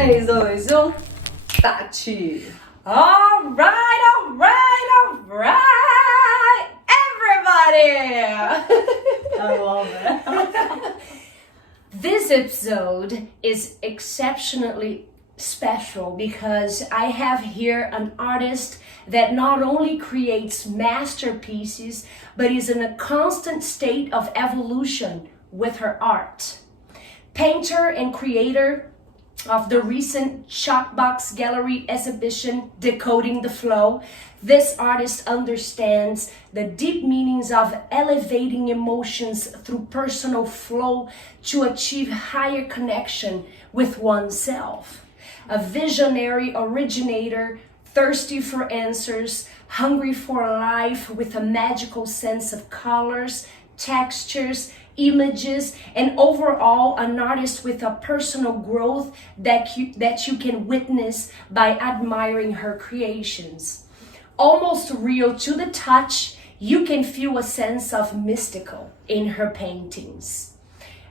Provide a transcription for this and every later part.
3, 2, 1, Tati! Alright, everybody! I love it. This episode is exceptionally special because I have here an artist that not only creates masterpieces, but is in a constant state of evolution with her art. Painter and creator of the recent Boxx Gallery exhibition, Decoding the Flow, this artist understands the deep meanings of elevating emotions through personal flow to achieve higher connection with oneself. A visionary originator, thirsty for answers, hungry for life with a magical sense of colors, textures, images, and overall an artist with a personal growth that you can witness by admiring her creations. Almost real to the touch, you can feel a sense of mystical in her paintings.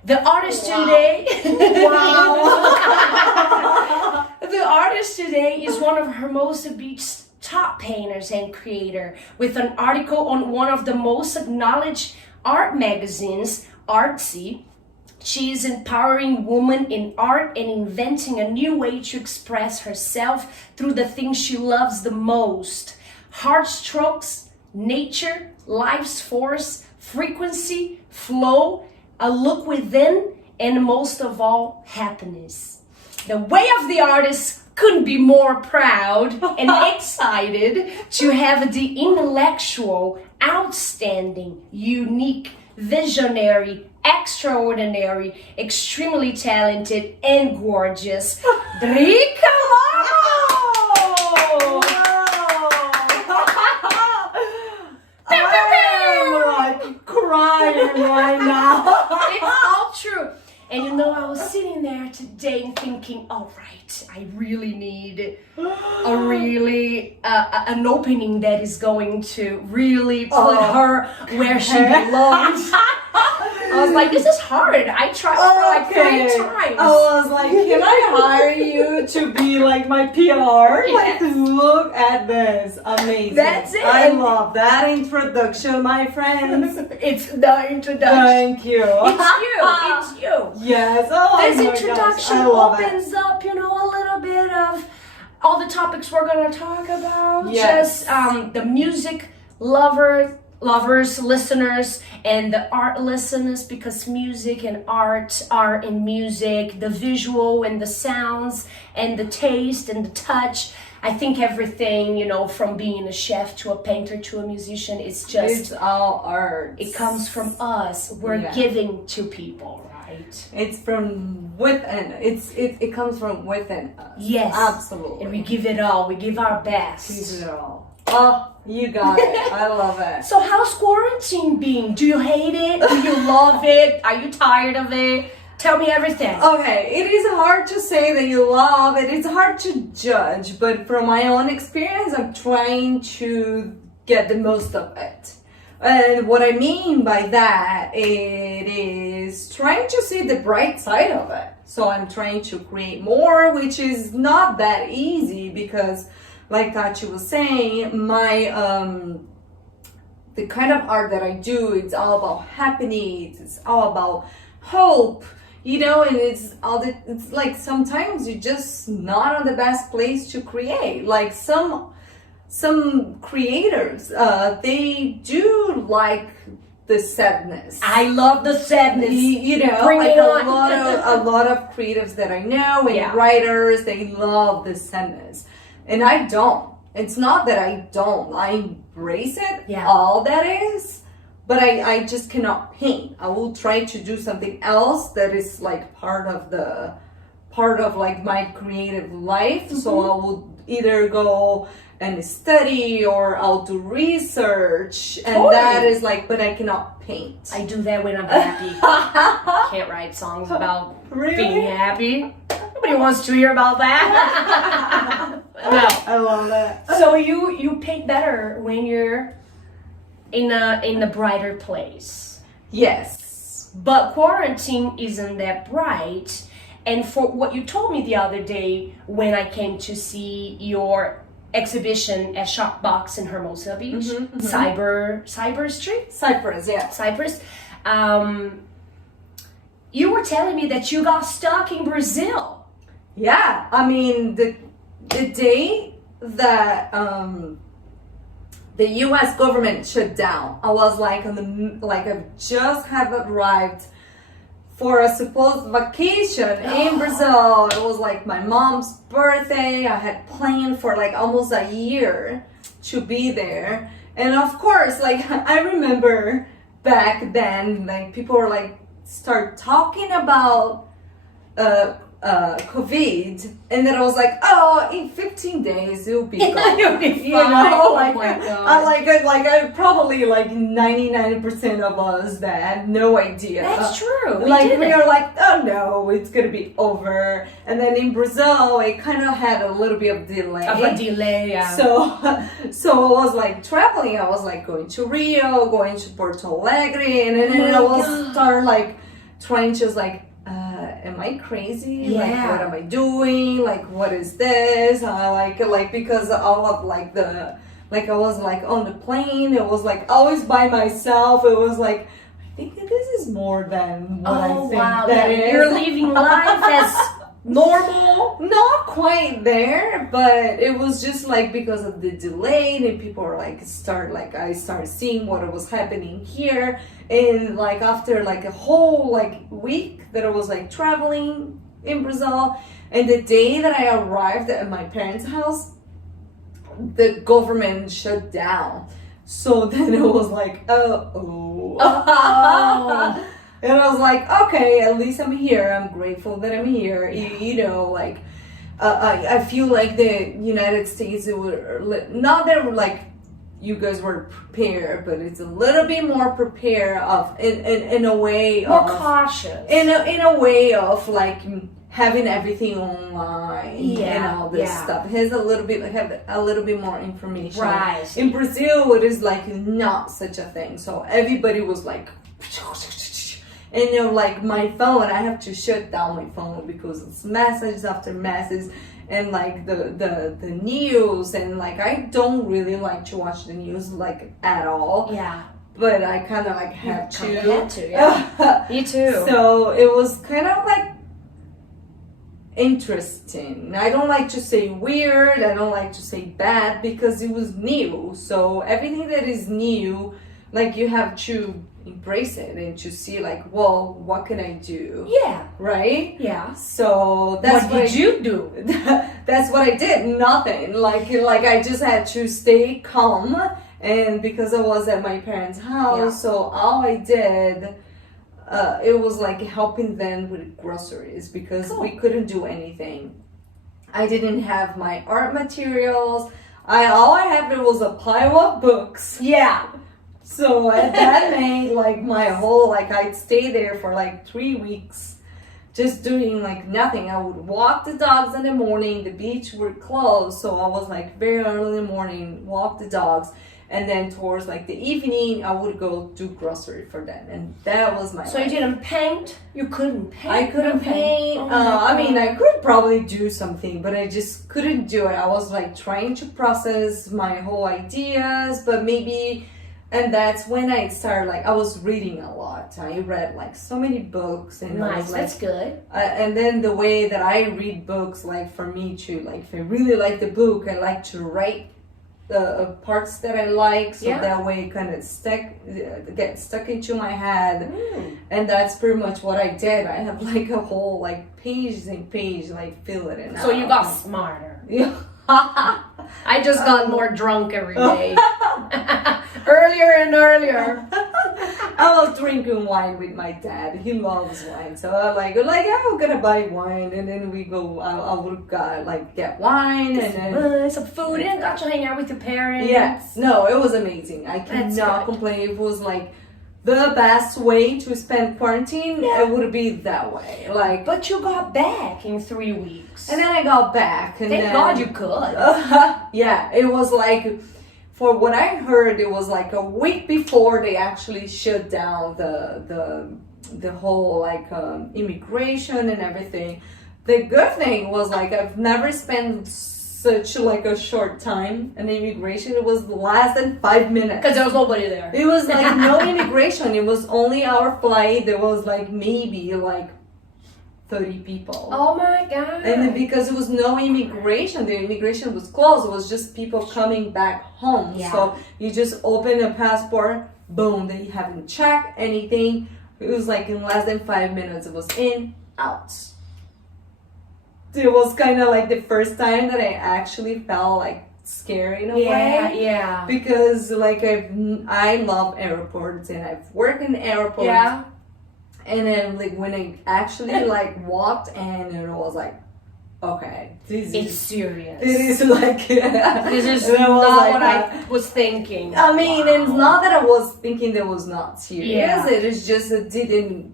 The artist today, the artist today is one of her most beached top painters and creator, with an article on one of the most acknowledged art magazines, Artsy. She is empowering women in art and inventing a new way to express herself through the things she loves the most: heartstrokes, nature, life's force, frequency, flow, a look within, and most of all, happiness. The way of the artist couldn't be more proud and excited to have the intellectual, outstanding, unique, visionary, extraordinary, extremely talented, and gorgeous Drica Lobo! I'm like crying right now. It's all true. And you know, I was sitting there today and thinking, all right, I really need an opening that is going to really put her where she belongs. I was like, this is hard. I tried for like 3 times. I was like, can I hire you to be like my PR? Yes. Like, look at this. Amazing. That's it. I love that introduction, my friends. It's the introduction. Thank you. It's you. Yes. Oh, This my introduction gosh. I love opens up, you know, a little bit of all the topics we're going to talk about. Yes. Just the music lovers, listeners, and the art listeners, because music and art are in music, the visual and the sounds and the taste and the touch. I think everything, you know, from being a chef to a painter to a musician, it's all art. it comes from us. We're giving to people, right? It's from within. It comes from within us. Yes. Absolutely. And we give it all. We give our best. Give it all. Oh, you got it. I love it. So how's quarantine been? Do you hate it? Do you love it? Are you tired of it? Tell me everything. Okay, it is hard to say that you love it. It's hard to judge, but from my own experience, I'm trying to get the most of it. And what I mean by that, it is trying to see the bright side of it. So I'm trying to create more, which is not that easy because, like Tati was saying, the kind of art that I do, it's all about happiness, it's all about hope, you know, and it's like sometimes you're just not on the best place to create. Like some creators, they do like the sadness. I love the sadness. You know, Bring like it on. a lot of creatives that I know and writers, they love the sadness. And I don't. It's not that I don't. I embrace it, all that is, but I just cannot paint. I will try to do something else that is like part of like my creative life. Mm-hmm. So I will either go and study or I'll do research, and that is like, but I cannot paint. I do that when I'm happy. Can't write songs about being happy. Nobody wants to hear about that. No. I love that. So you paint better when you're in a brighter place. Yes. But quarantine isn't that bright, And for what you told me the other day when I came to see your exhibition at Shopbox in Hermosa Beach, Cyber Street? Cyprus, yeah. Cyprus. You were telling me that you got stuck in Brazil. Yeah, I mean, the day that the U.S. government shut down, I was like I just have arrived for a supposed vacation in Brazil. It was like my mom's birthday. I had planned for like almost a year to be there. And of course, like I remember back then, like people were like start talking about COVID, and then I was like, oh, in 15 days it'll be gone. You'll be fine. You know, like, oh my God. I probably like 99% of us that had no idea. That's true. We are like, oh no, it's gonna be over. And then in Brazil, it kind of had a little bit of delay. Yeah. So I was like traveling. I was like going to Rio, going to Porto Alegre, and then I was start like trying to like. Am I crazy? Yeah. Like, what am I doing? Like, what is this? Like because all of like the, like I was like on the plane. It was like always by myself. It was like, I think this is more than what I think that is. You're living life as normal. Not quite there, but it was just like because of the delay, and people were like I started seeing what was happening here, and like after like a whole like week that I was like traveling in Brazil, and the day that I arrived at my parents' house, the government shut down. So then it was like, oh. And I was like, okay, at least I'm here. I'm grateful that I'm here. You know, like, I feel like the United States, it were not that like you guys were prepared, but it's a little bit more prepared in a way more cautious. In a way of like having everything online and all this stuff. It has a little bit more information. Right. In Brazil, it is like not such a thing. So everybody was like. And you know, like my phone, I have to shut down my phone because it's messages after messages, and like the news, and like I don't really like to watch the news like at all. Yeah. But I kind of like have to. Yeah. Me too. So it was kind of like interesting. I don't like to say weird. I don't like to say bad because it was new. So everything that is new, like you have to embrace it and to see like, well, what can I do? Yeah. Right? Yeah. So that's what did you do? That's what I did. Nothing. Like I just had to stay calm, and because I was at my parents' house, so all I did, it was like helping them with groceries because we couldn't do anything. I didn't have my art materials. All I had was a pile of books. Yeah. So that made like my whole, like I'd stay there for like 3 weeks just doing like nothing. I would walk the dogs in the morning. The beach were closed, so I was like very early in the morning, walk the dogs, and then towards like the evening I would go do grocery for them, and that was my So life. you didn't paint? You couldn't paint? I couldn't paint. I mean, I could probably do something, but I just couldn't do it. I was like trying to process my whole ideas, but maybe. And that's when I started, like, I was reading a lot. I read, like, so many books. And nice, I was, like, that's good. And then the way that I read books, like, for me to, like, if I really like the book, I like to write the parts that I like. So that way it kind of get stuck into my head. And that's pretty much what I did. I have, like, a whole, like, page and page, like, fill it in. So you got smarter. Yeah. I just got more drunk every day. Earlier and earlier. I was drinking wine with my dad. He loves wine, so I like I'm gonna buy wine, and then we go. I would get wine and then some food, and got to hang out with your parents. Yes, no, it was amazing. I cannot complain. It was like the best way to spend quarantine. It would be that way. Like, but you got back in 3 weeks, and then I got back. And thank God you could. Yeah, it was like. For what I heard, it was like a week before they actually shut down the the whole like immigration and everything. The good thing was like I've never spent such like a short time in immigration. It was less than 5 minutes. Because there was nobody there. It was like no immigration. It was only our flight. There was like maybe like 30 people. Oh my god. And then because it was no immigration, the immigration was closed. It was just people coming back home. Yeah. So you just open a passport, boom, they haven't checked anything. It was like in less than 5 minutes, it was in, out. It was kind of like the first time that I actually felt like scared in a way. Yeah. Because like I love airports and I've worked in airports. Yeah. And then like when I actually like walked in, it was like, okay, it's serious. It is like this is not like what I was thinking. I mean, Wow. it's not that I was thinking that was not serious. Yeah. It is just it didn't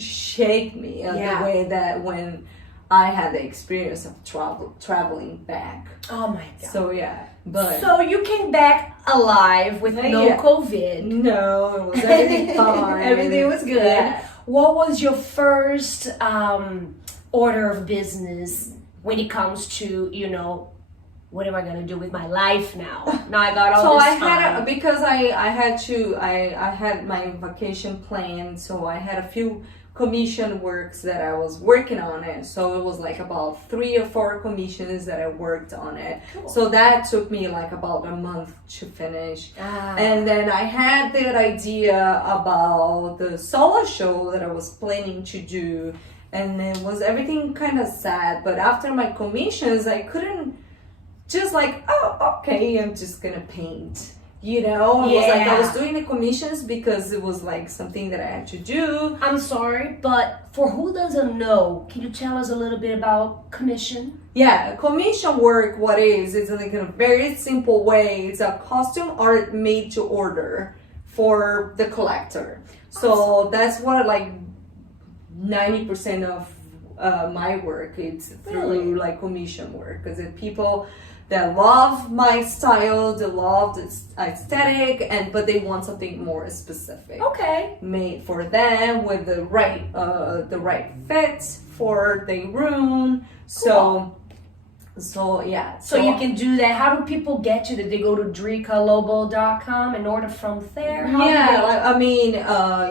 shake me in the way that when I had the experience of traveling back. Oh my god. So yeah, but so you came back alive with no COVID. No, it was everything fine. Everything was good. Yeah. What was your first order of business when it comes to, you know, what am I gonna do with my life now? Now I got all this time. Because I had my vacation planned, so I had a few commission works that I was working on it. So it was like about 3 or 4 commissions that I worked on it. Cool. So that took me like about a month to finish. And then I had that idea about the solo show that I was planning to do, and it was everything kind of sad. But after my commissions, I couldn't just like, oh, okay, I'm just gonna paint. You know, it was like I was doing the commissions because it was like something that I had to do. I'm sorry, but for who doesn't know, can you tell us a little bit about commission? Yeah, commission work, what is, it's like in a very simple way. It's a costume art made to order for the collector. So that's what like 90% of my work, it's through like commission work. Because people that love my style, they love the aesthetic, but they want something more specific. Okay. Made for them with the right fits for their room. Cool. So yeah. So you can do that. How do people get you? Did they go to dricalobo.com and order from there?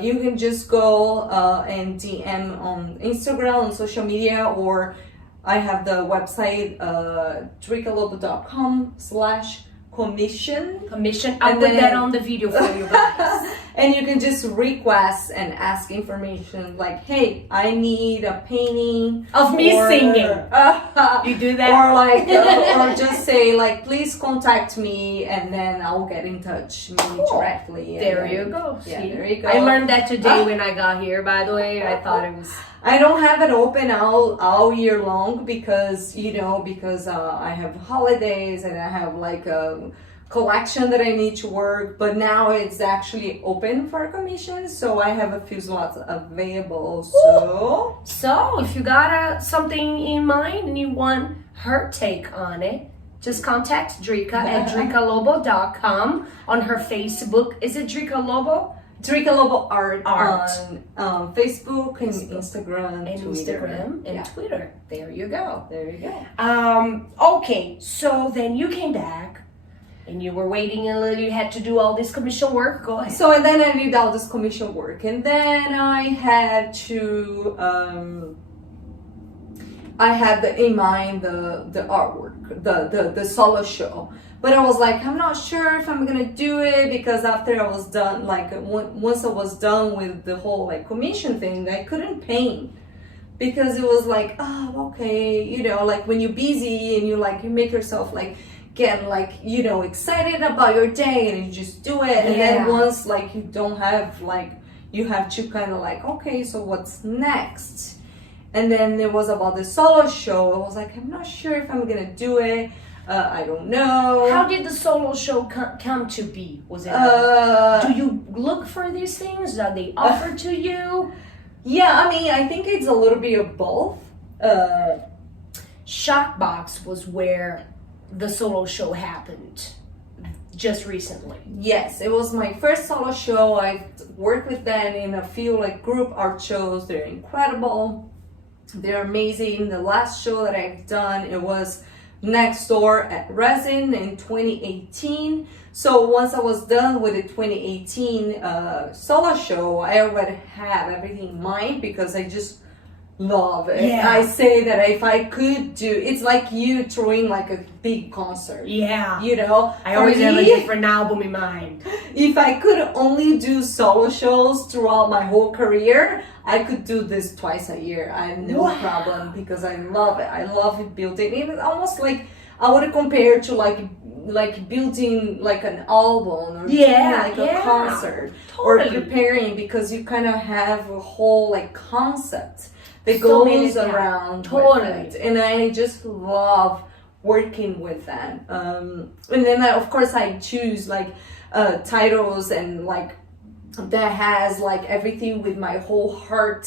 You can just go and DM on Instagram, on social media, or I have the website dricalobo.com/commission. I'll put that on the video for you guys. And you can just request and ask information like, hey, I need a painting of me singing. You do that? Or like, or just say like, please contact me, and then I'll get in touch directly. There you go. Yeah, there you go. I learned that today when I got here, by the way. I thought it was... I don't have it open all year long because I have holidays and I have like a collection that I need to work, but now it's actually open for commissions, so I have a few slots available. So if you got something in mind and you want her take on it, just contact Drica at dricalobo.com, on her Facebook. Is it Drica Lobo? Drica Lobo Art. On Facebook and Instagram and Twitter. There you go. Okay, so then you came back and you were waiting a little. You had to do all this commission work. Go ahead. So and then I did all this commission work, and then I had to in mind the artwork, the solo show. But I was like, I'm not sure if I'm gonna do it, because after I was done, like once I was done with the whole like commission thing, I couldn't paint, because it was like, oh, okay, like when you're busy and you make yourself like get like excited about your day and you just do it, and then once like you don't have you have to kind of like, okay, so what's next? And then it was about the solo show. I was like, I'm not sure if I'm gonna do it. I don't know. How did the solo show come to be? Was it? Do you look for these things? Are they offered to you? Yeah, I mean, I think it's a little bit of both. Shockbox was where the solo show happened. just recently. Yes, it was my first solo show. I worked with them in a few like group art shows. They're incredible. They're amazing. The last show that I've done, it was next door at Resin in 2018. So once I was done with the 2018 solo show, I already had everything in mind because I just love it. Yeah. I say that if I could do, it's like you throwing like a big concert. Yeah. You know, I always For have a me, different album in mind. if I could only do solo shows throughout my whole career, I could do this twice a year. I have no Wow. problem because I love it. I love it building. It's almost like I would compare to like building like an album or like a concert or preparing, because you kind of have a whole like concept that So many goes around Totally. with it. And I just love working with that. And then of course I choose like titles and like that has like everything with my whole heart,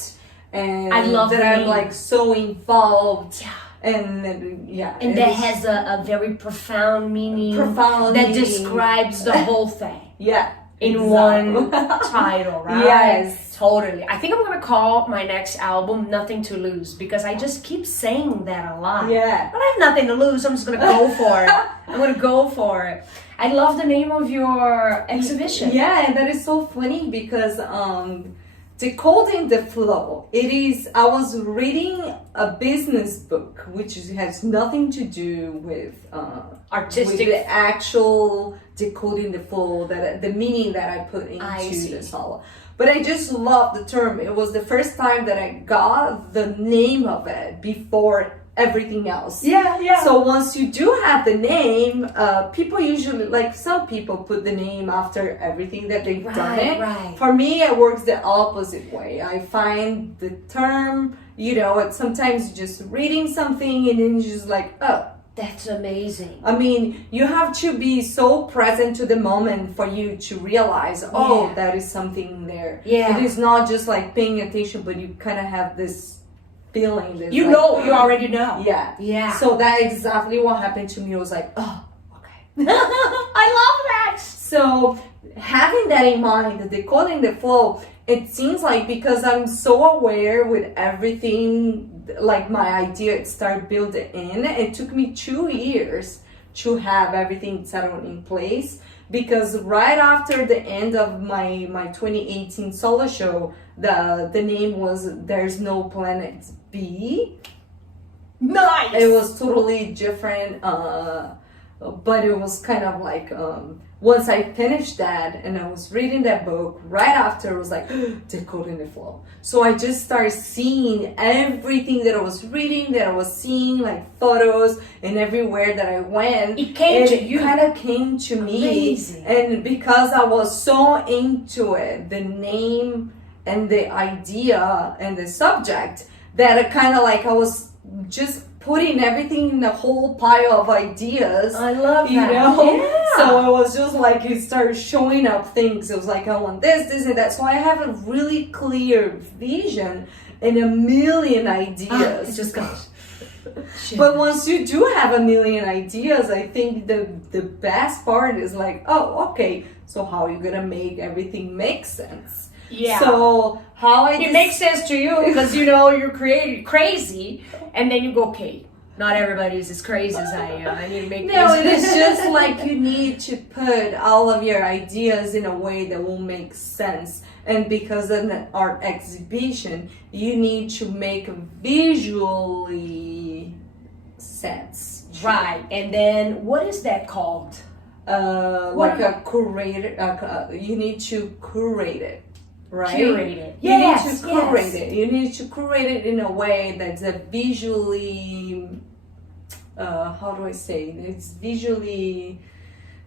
and I love that the I'm name. like so involved. Yeah. And yeah, And that has a very profound meaning that meaning. describes the whole thing Yeah, in exactly. one title, right? Yes. Totally. I think I'm gonna call my next album Nothing to Lose, because I just keep saying that a lot. Yeah. But I have nothing to lose, so I'm just gonna go for it. I'm gonna go for it. I love the name of your exhibition. Yeah, and that is so funny because Decoding the Flow. I was reading a business book which has nothing to do with Artistic. with the actual decoding the flow, that the meaning that I put I into see. the solo. But I just love the term. It was the first time that I got the name of it before everything else. Yeah. So once you do have the name, people usually, like some people put the name after everything that they've done it. Right. For me, it works the opposite way. I find the term, sometimes just reading something and then you're just like, oh. That's amazing. I mean, you have to be so present to the moment for you to realize, that is something there. Yeah. It is not just like paying attention, but you kind of have this feeling. This, You already know. Yeah. Yeah. So that exactly what happened to me. I was like, oh, okay. I love that. So having that in mind, the decoding the flow, it seems like because I'm so aware with everything, like my idea started building in, it took me 2 years to have everything settled in place, because right after the end of my 2018 solo show, the name was There's No Planet B. Nice. It was totally different, but it was kind of like once I finished that and I was reading that book, right after it was like decoding the flow. So I just started seeing everything that I was reading, that I was seeing, like photos, and everywhere that I went, It came to you. Kind of came to me. Amazing. And because I was so into it, the name and the idea and the subject, that it kind of like I was just putting everything in a whole pile of ideas. I love that. Yeah. So I was just like, it started showing up things. It was like, I want this, and that. So I have a really clear vision and a million ideas. It just goes. But once you do have a million ideas, I think the best part is like, oh, okay, so how are you gonna make everything make sense? Yeah. So how It makes sense to you because you're crazy, and then you go, okay, not everybody is as crazy as I am. I need to make No, this. it is just like you need to put all of your ideas in a way that will make sense. And because of an art exhibition, you need to make visually sense. Right. And then what is that called? Like a curator. You need to curate it. Right? Curate it. You need to curate it. You need to curate it in a way that's a visually, how do I say? It's visually,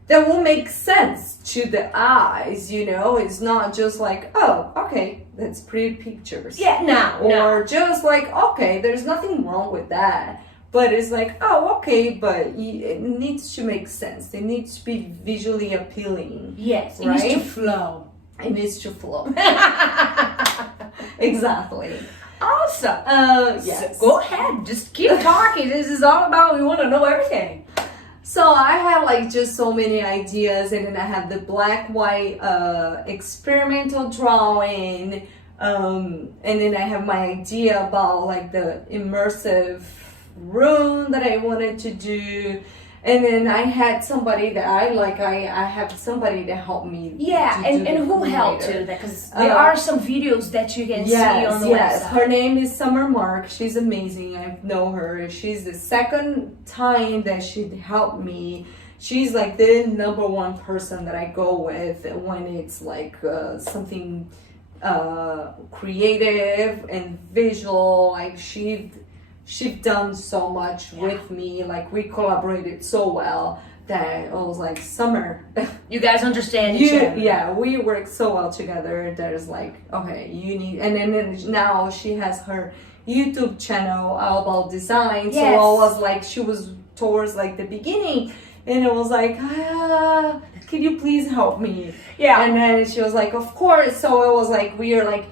that will make sense to the eyes, It's not just like, oh, okay, that's pretty pictures. Yeah, Or just like, okay, there's nothing wrong with that. But it's like, oh, okay, but it needs to make sense. It needs to be visually appealing. Yes, it right? needs to flow. It needs to flow. Exactly. Awesome. Yes. So go ahead. Just keep talking. This is all about, we want to know everything. So I had like just so many ideas, and then I have the black white experimental drawing, and then I have my idea about like the immersive room that I wanted to do. And then I had somebody that I have somebody to help me. Yeah, and who helped you? Because there are some videos that you can see on the website. Her name is Sommer. She's amazing. I know her. She's the second time that she helped me. She's like the number one person that I go with when it's like something creative and visual. Like she's done so much with me. Like we collaborated so well that I was like, Sommer, you guys understand each other. Yeah, we work so well together. There's like, okay, you need, and then now she has her YouTube channel all about design. So I was like, she was towards like the beginning, and it was like, can you please help me? Yeah. And then she was like, of course. So it was like, we are like,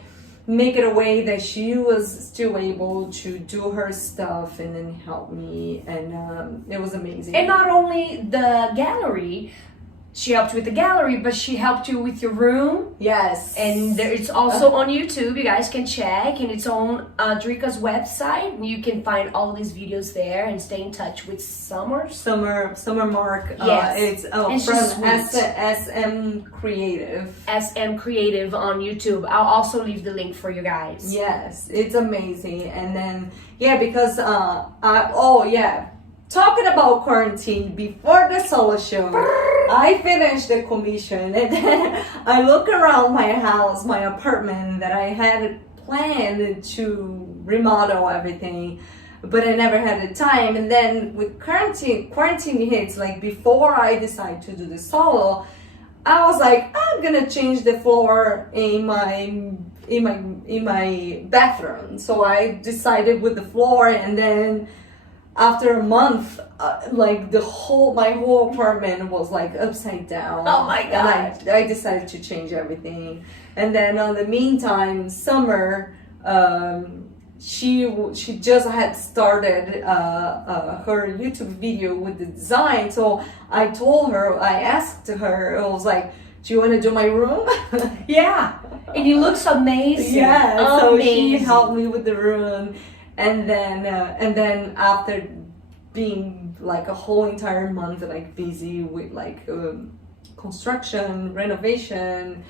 make it a way that she was still able to do her stuff and then help me, and it was amazing. And not only the gallery, she helped with the gallery, but she helped you with your room. Yes. And it's also on YouTube. You guys can check, and it's on Drica's website. You can find all these videos there and stay in touch with Sommer. Sommer Mark. Yes. It's from SM Creative. SM Creative on YouTube. I'll also leave the link for you guys. Yes, it's amazing. And then because talking about quarantine before the solo show, I finished the commission, and then I look around my house, my apartment that I had planned to remodel everything, but I never had the time. And then with quarantine hits, like before I decide to do the solo, I was like, I'm gonna change the floor in my bathroom. So I decided with the floor, and then after a month, like my whole apartment was like upside down. Oh my god! And I decided to change everything. And then in the meantime, Sommer, she just had started her YouTube video with the design. So I asked her, I was like, do you want to do my room? Yeah, and it looks amazing. Yeah, so she helped me with the room. And then after being like a whole entire month like busy with like construction, renovation,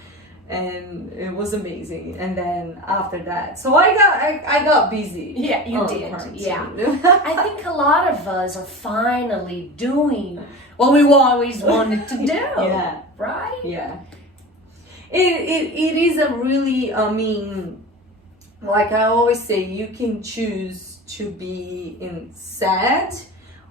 and it was amazing. And then after that, so I got busy. Yeah, you did. Yeah, I think a lot of us are finally doing what we always wanted to do. Yeah. Right. Yeah. It is a really, like I always say, you can choose to be sad,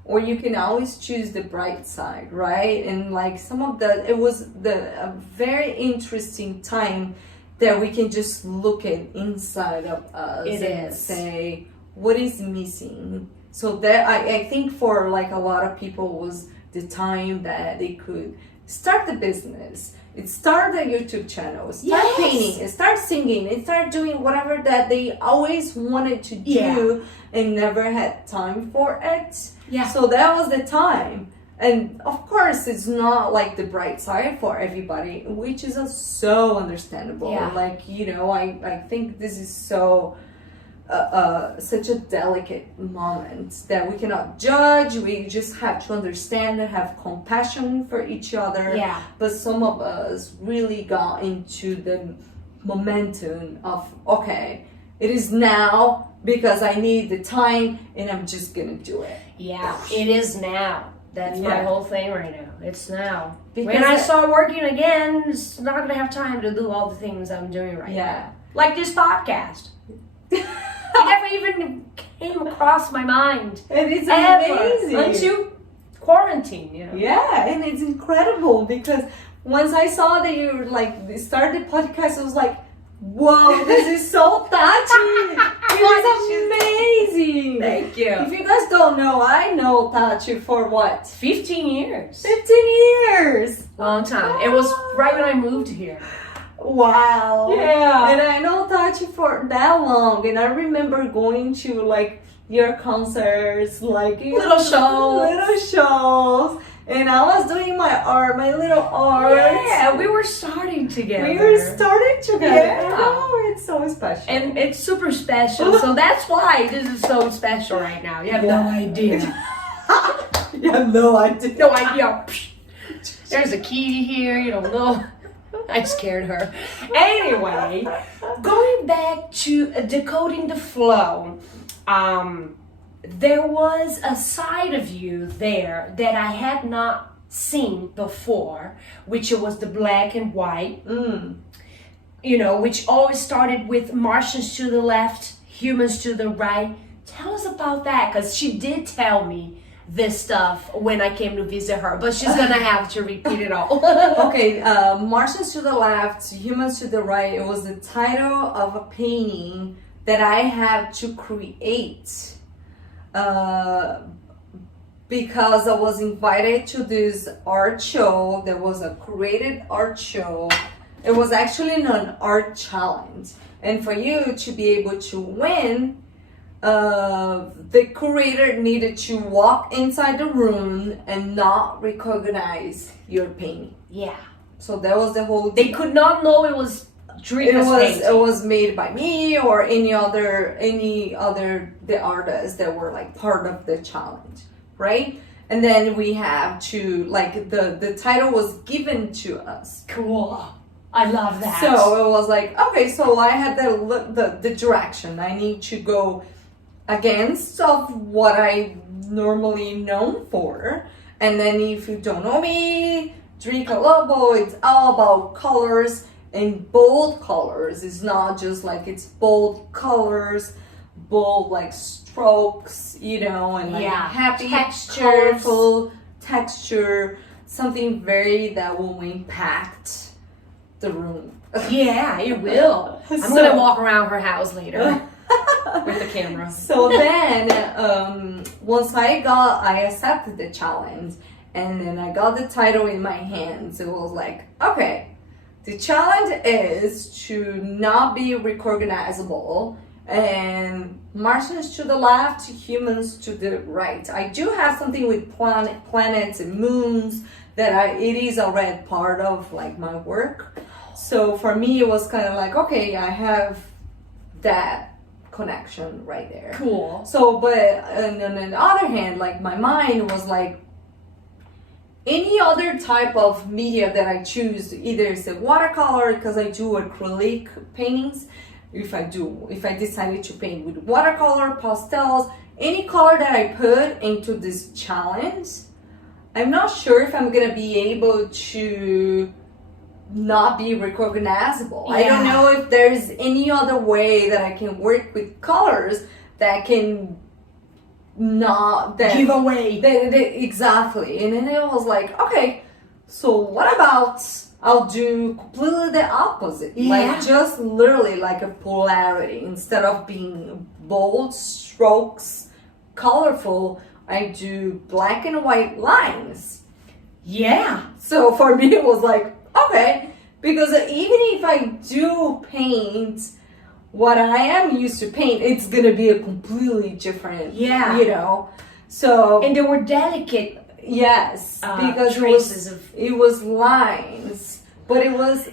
or you can always choose the bright side, right? And like it was a very interesting time that we can just look at inside of us say, what is missing? So that I think for like a lot of people was the time that they could start the business. Start a YouTube channel, start painting, start singing, and start doing whatever that they always wanted to do and never had time for it. Yeah. So that was the time. And of course, it's not like the bright side for everybody, which is so understandable. Yeah. Like, I think this is so such a delicate moment that we cannot judge. We just have to understand and have compassion for each other. Yeah. But some of us really got into the momentum of, okay, it is now because I need the time and I'm just gonna do it. Yeah, it is now. That's my whole thing right now. It's now. Because when I start working again, it's not gonna have time to do all the things I'm doing right now. Like this podcast. It never even came across my mind. And it's amazing. Until quarantine, Yeah, and it's incredible because once I saw that you started the podcast, I was like, whoa, this is so Tati. It was amazing. Thank you. If you guys don't know, I know Tati for what? 15 years. 15 years. Long time. It was right when I moved here. Wow. Yeah. And I know Tati for that long, and I remember going to your concerts, like little shows. And I was doing my art, my little art. Yeah, we were starting together. Yeah. Oh, it's so special. And it's super special, so that's why this is so special right now. You have no idea. You have no idea. No idea. There's a key here, you don't know. I scared her. Anyway, going back to decoding the flow, there was a side of you there that I had not seen before, which was the black and white. You know, which always started with Martians to the left, humans to the right. Tell us about that, because she did tell me this stuff when I came to visit her, but she's gonna have to repeat it all. Okay, Martians to the left, humans to the right. It was the title of a painting that I had to create because I was invited to this art show. There was a created art show. It was actually an art challenge, and for you to be able to win, the curator needed to walk inside the room and not recognize your painting. Yeah. So that was the whole. They could not know it was Drica's painting. It was made by me or any other the artists that were like part of the challenge, right? And then we have to like the title was given to us. Cool. I love that. So it was like, okay, so I had the direction. I need to go against of what I normally known for. And then if you don't know me, Drica Lobo, it's all about colors and bold colors. It's not just like it's bold colors, bold like strokes, you know, and like happy, textures, colorful texture, something very that will impact the room. Yeah, it will. I'm gonna walk around her house later with the camera. So then, once I accepted the challenge, and then I got the title in my hands. It was like, okay, the challenge is to not be recognizable, and Martians to the left, humans to the right. I do have something with planets and moons that it is already part of like my work. So for me, it was kind of like, okay, I have that connection right there. Cool. So, but and on the other hand, like my mind was like, any other type of media that I choose, either it's a watercolor because I do acrylic paintings. If I decided to paint with watercolor, pastels, any color that I put into this challenge, I'm not sure if I'm gonna be able to not be recognizable. Yeah. I don't know if there's any other way that I can work with colors that can not that give away exactly. And then it was like, okay, so what about I'll do completely the opposite, like just literally like a polarity. Instead of being bold strokes, colorful, I do black and white lines. Yeah. So for me it was like, okay, because even if I do paint what I am used to paint, it's gonna be a completely different, you know. So and there were delicate because it was lines, but it was,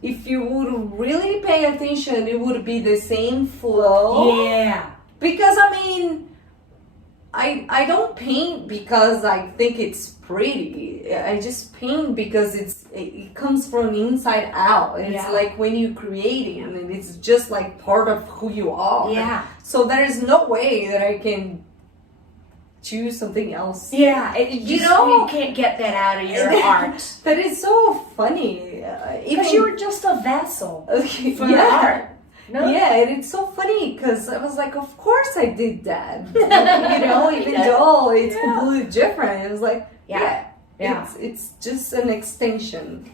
if you would really pay attention, it would be the same flow. Yeah. Because I mean, I don't paint because I think it's pretty. I just paint because it comes from inside out. It's like when you create it, and it's just like part of who you are. Yeah. So there is no way that I can choose something else. Yeah, you can't get that out of your art. That is so funny. Because you were just a vessel for the art. No? Yeah, and it's so funny because I was like, of course I did that. You know, even though it's completely different. It was like, it's just an extension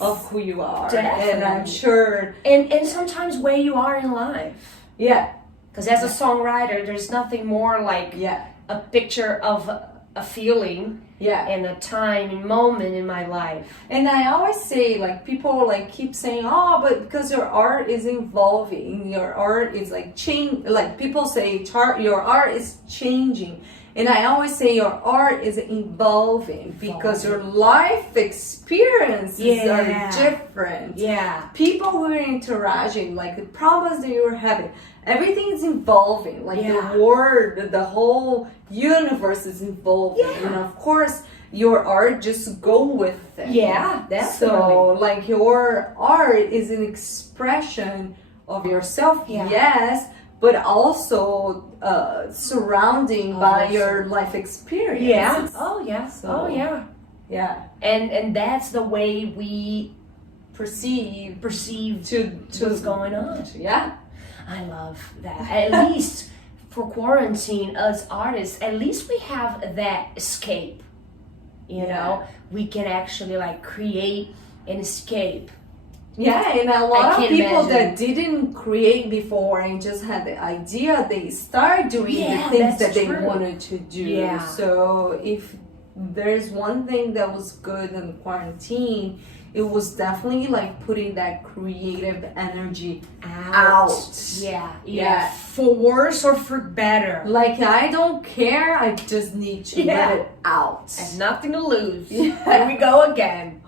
of who you are. Definitely. And I'm sure. And sometimes where you are in life. Yeah. Because as a songwriter, there's nothing more like a picture of a feeling and a time and moment in my life. And I always say, like, people like keep saying, oh, but because your art is evolving, your art is like change. Like people say, your art is changing. And I always say your art is evolving because your life experiences are different. Yeah. People who are interacting, like the problems that you're having, everything is evolving. Like the world, the whole universe is evolving. And of course, your art just go with it. Yeah, definitely. So like your art is an expression of yourself, yes, but also surrounding by your life experience. Yeah. Oh yeah. So, yeah. And that's the way we perceive to what's going on. Yeah. I love that. At least for quarantine, as artists, at least we have that escape. You know, we can actually like create an escape. Yeah, and a lot of people that didn't create before and just had the idea, they start doing the things that they wanted to do. Yeah. So if there's one thing that was good in quarantine, it was definitely like putting that creative energy out. Yeah. For worse or for better. Like, I don't care, I just need to let it out. And nothing to lose. Here we go again.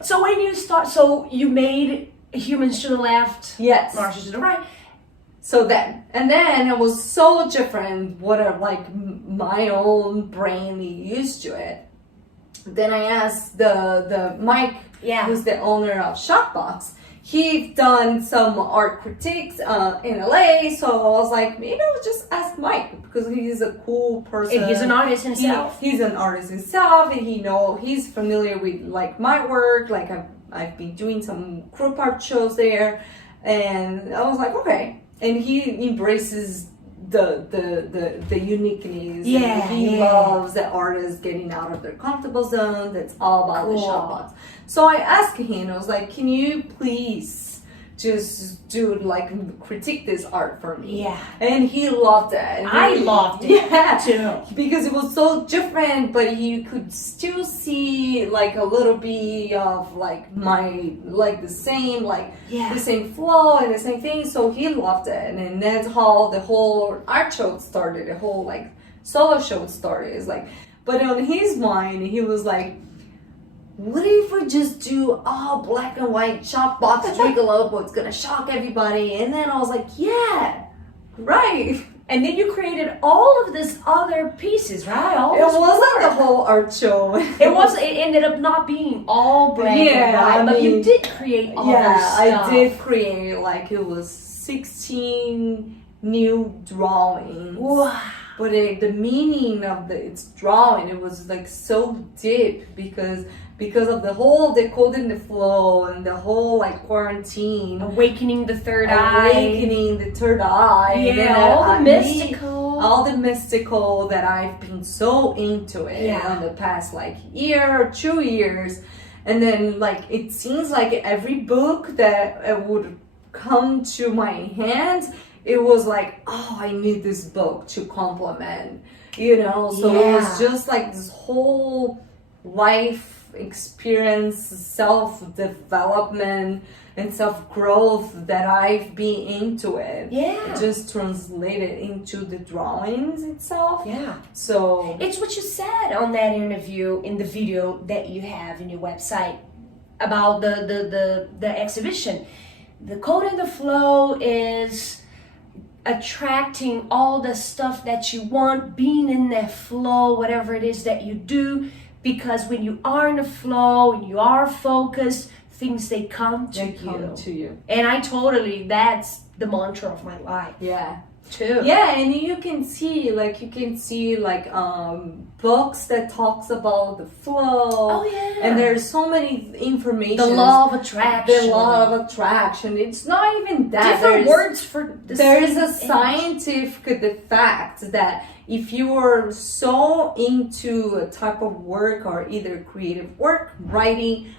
So when you start, so you made Humans to the Left, Marshes to the Right. So then, and then it was so different, my own brain used to it. Then I asked the Mike, who's the owner of Shopbox. He'd done some art critiques in LA, so I was like, maybe I'll just ask Mike because he's a cool person. And he's an artist himself. He's an artist himself, and he's familiar with like my work. Like I've been doing some group art shows there, and I was like, okay. And he embraces the uniqueness. He loves the artists getting out of their comfortable zone. That's all about the Shopbox. So I asked him, I was like, can you please just critique this art for me? Yeah. And he loved it. And I loved it too. Because it was so different, but you could still see like a little bit of like the same flow and the same thing. So he loved it. And that's how the whole art show started, the whole like solo show started. It's like, but on his mind, he was like, what if we just do all black and white Shopbox Drica Lobo? It's gonna shock everybody. And then I was like, yeah, right. And then you created all of these other pieces, right? It wasn't the whole art show. It ended up not being all black and white, but you did create all this stuff. I did create like it was 16 new drawings. Wow. But the meaning of its drawing, it was like so deep because of the whole decoding the flow and the whole like quarantine, awakening the third eye, all the mystical that I've been so into it in the past like year or 2 years. And then like it seems like every book that would come to my hands, it was like, oh, I need this book to complement, so it was just like this whole life experience, self-development and self-growth that I've been into it. Just translated into the drawings itself. So it's what you said on that interview in the video that you have in your website about the exhibition. Decoding the Flow is attracting all the stuff that you want, being in that flow, whatever it is that you do. Because when you are in the flow and you are focused, things they come to you. And that's the mantra of my life. Too. And you can see books that talks about the flow. And there's so many information. The law of attraction. It's not even that. Different words for the there is a scientific fact that if you are so into a type of work or either creative work, writing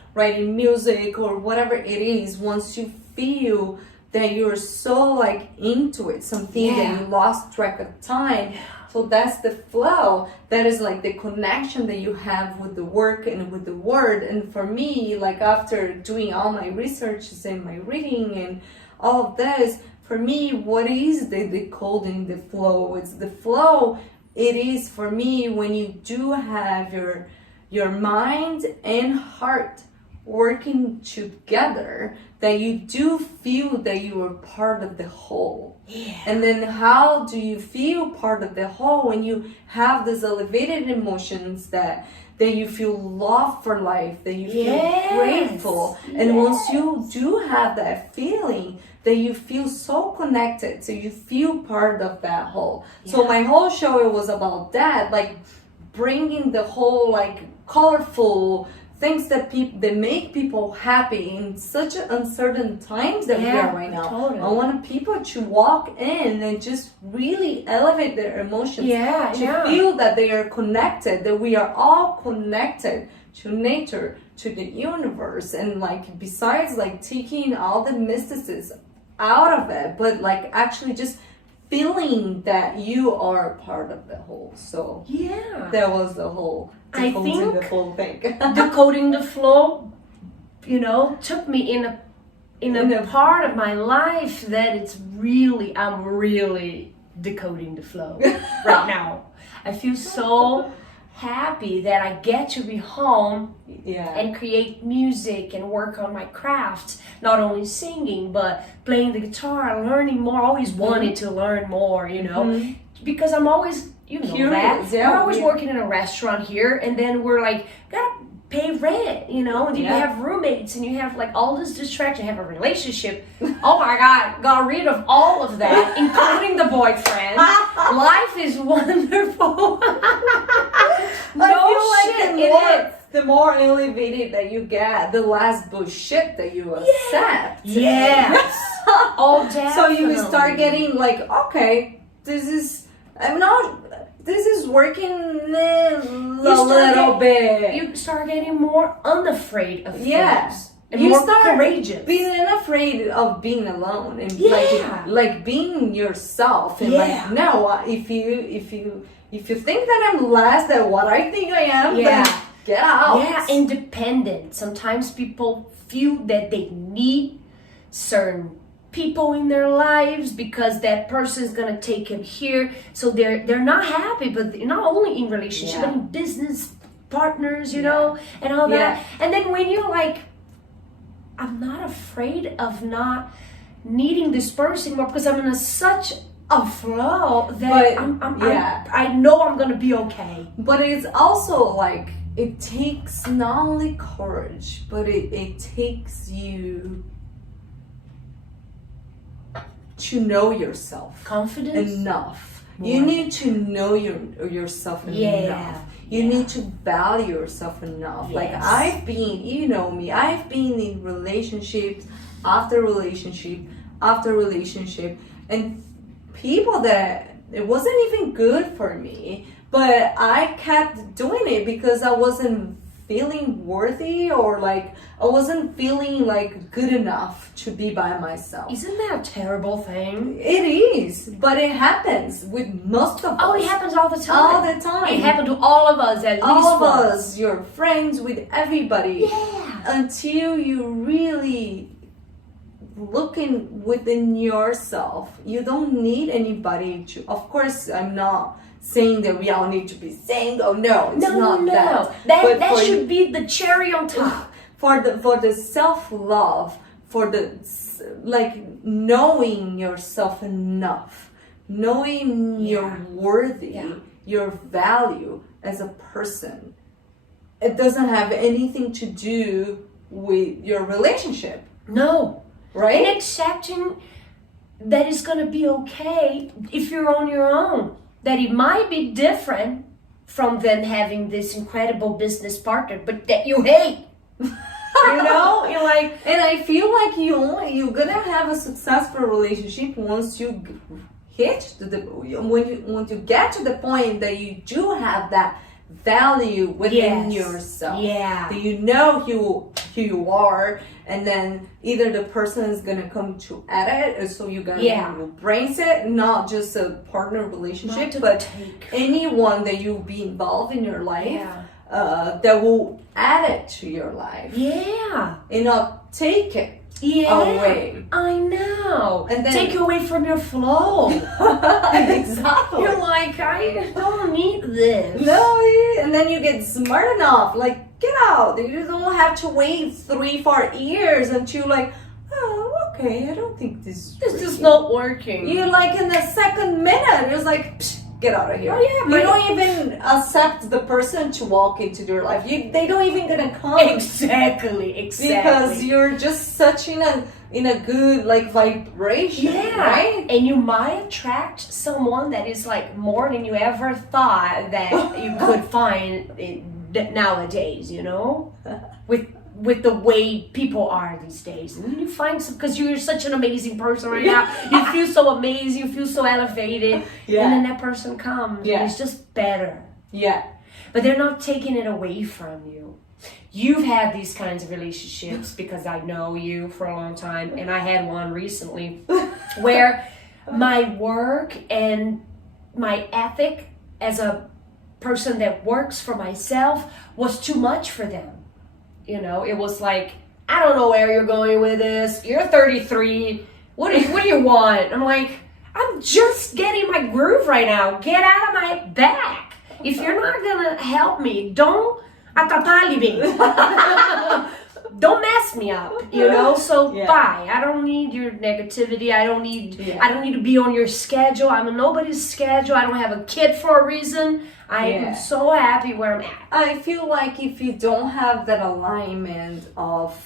music or whatever it is, once you feel that you're so like into it, something that you lost track of time, So that's the flow. That is like the connection that you have with the work and with the word. And for me, like after doing all my researches and my reading and all of this, for me, what is the decoding the flow? It's the flow. It is for me when you do have your mind and heart working together, that you do feel that you are part of the whole. Yeah. And then how do you feel part of the whole when you have these elevated emotions that you feel love for life, that you feel grateful. And once you do have that feeling, that you feel so connected, so you feel part of that whole. So my whole show, it was about that, like bringing the whole like colorful things that make people happy in such uncertain times that we are right now. Totally. I want people to walk in and just really elevate their emotions, to feel that they are connected, that we are all connected to nature, to the universe, and like besides like taking all the mysticism out of it, but like actually just feeling that you are part of the whole. So that was the whole, I think the whole thing. Decoding the flow, you know, took me in a part of my life that I'm really decoding the flow right now. I feel so happy that I get to be home and create music and work on my craft, not only singing but playing the guitar, learning more. I always wanted to learn more, you know, because I'm always, you know, curious, we're always working in a restaurant here, and then we're like, gotta pay rent, you know, and then you have roommates and you have like all this distraction, you have a relationship. Oh my God, got rid of all of that, including the boyfriend. Life is wonderful. The more elevated that you get, the less bullshit that you accept. Yes. Oh, definitely. So you start getting like, okay, this is working a little bit. You start getting more unafraid of things. And you more start courageous. Being unafraid of being alone and like being yourself and like, no, if you think that I'm less than what I think I am, then get out. Yeah, independent. Sometimes people feel that they need certain people in their lives because that person is gonna take them here. So they're not happy, but they're not only in relationship, but in business partners, you know, and all that. And then when you're like, I'm not afraid of not needing this person anymore because I'm in such a flow that I know I'm gonna be okay. But it's also like, it takes not only courage, but it takes you to know yourself. Confidence? Enough. You need to know yourself enough. You need to value yourself enough. Like I've been, you know me, I've been in relationships after relationship after relationship, and people that it wasn't even good for me, but I kept doing it because I wasn't feeling worthy, or like I wasn't feeling like good enough to be by myself. Isn't that a terrible thing? It is, but it happens with most of us. Oh, it happens all the time. All the time. It happened to all of us at least once. All of us, your friends, with everybody. Yeah. Until you really looking within yourself. You don't need anybody to, of course, I'm not saying that we all need to be single. No, it's not that. That should be the cherry on top. For the self-love, for the like knowing yourself enough, knowing you're worthy, your value as a person. It doesn't have anything to do with your relationship. No. Right? And accepting that it's going to be okay if you're on your own. That it might be different from them having this incredible business partner, but that you hate. You know? You're like... And I feel like you're going to have a successful relationship once you when you get to the point that you do have that value within yourself. Yeah. That you know who you are, and then either the person is gonna come to edit, or so you gotta embrace it, not just a partner relationship, but anyone that you'll be involved in your life that will add it to your life. Yeah. And not take it away. I know. And then take you away from your flow. Exactly. You're like, I don't need this. No, and then you get smart enough, like, get out. You don't have to wait 3-4 years until like, oh, okay, I don't think this is not working. You're like in the second minute, you're like, psh, get out of here. Oh yeah, you don't even accept the person to walk into your life. They don't even gonna come. Exactly. Because you're just such in a good like vibration, right? And you might attract someone that is like more than you ever thought that you could find nowadays, you know, with the way people are these days. And you find some, because you're such an amazing person right now. You feel so amazing, you feel so elevated. And then that person comes and it's just better. Yeah. But they're not taking it away from you. You've had these kinds of relationships because I know you for a long time, and I had one recently where my work and my ethic as a person that works for myself was too much for them. You know, it was like, I don't know where you're going with this. You're 33. What do you want? I'm like, I'm just getting my groove right now. Get out of my back. If you're not gonna help me, don't atrapalhe me. Don't mess me up, you know? So bye. I don't need your negativity. I don't need to be on your schedule. I'm on nobody's schedule. I don't have a kid for a reason. I am so happy where I'm at. I feel like if you don't have that alignment of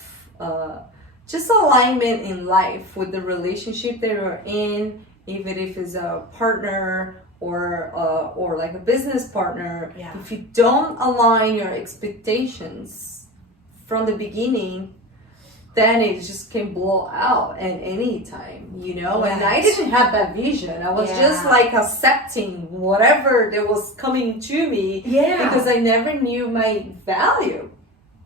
just alignment in life with the relationship that you're in, even if it's a partner or like a business partner, if you don't align your expectations from the beginning, then it just can blow out at any time, you know? And I didn't have that vision. I was just like accepting whatever that was coming to me because I never knew my value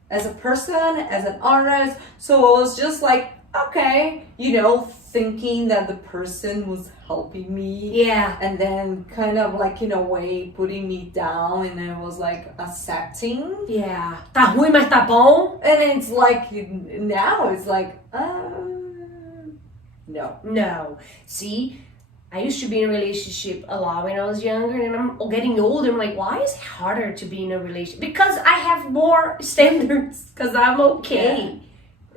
as a person, as an artist. So I was just like, okay, you know, thinking that the person was helping me. And then kind of like in a way putting me down, and I was like accepting. Tá ruim, mas tá bom. And it's like, now it's like, no. See, I used to be in a relationship a lot when I was younger, and I'm getting older. I'm like, why is it harder to be in a relationship? Because I have more standards, because I'm okay.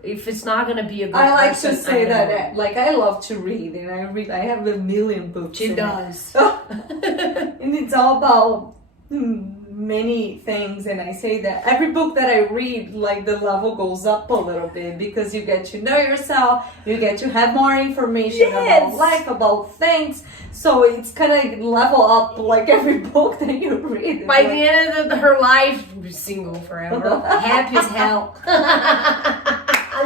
If it's not gonna be a good I like person, to say that, like, I love to read, and I have a million books. She does. And it's all about many things, and I say that every book that I read, like, the level goes up a little bit, because you get to know yourself, you get to have more information about life, about things, so it's kind of level up, like, every book that you read. By the end of her life, she'll be single forever, happy as hell.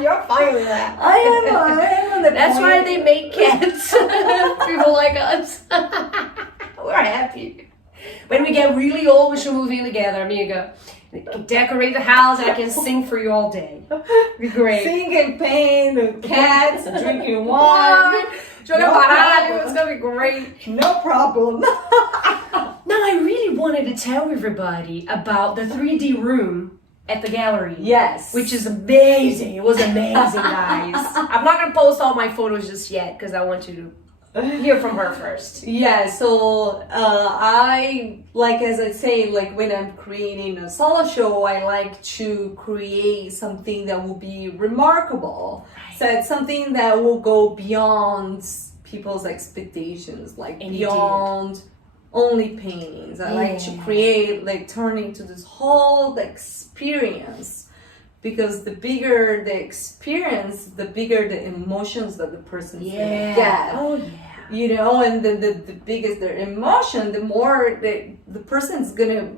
You're fine with that. I am. That's why they make cats. People like us. We're happy. When we get really old, we should move in together, amiga. Decorate the house, and I can sing for you all day. Be great. Singing, paint, cats, drinking wine. Joga baralho. It's gonna be great. No problem. Now, I really wanted to tell everybody about the 3D room at the gallery. Yes. Which is amazing. It was amazing, guys. I'm not going to post all my photos just yet because I want you to hear from her first. Yeah, so I, like, as I say, like, when I'm creating a solo show, I like to create something that will be remarkable. Right. So it's something that will go beyond people's expectations, like beyond only paintings. I like to create, like, turn into this whole experience, because the bigger the experience, the bigger the emotions that the person's gonna get. You know, and then the biggest their emotion, the more the person's gonna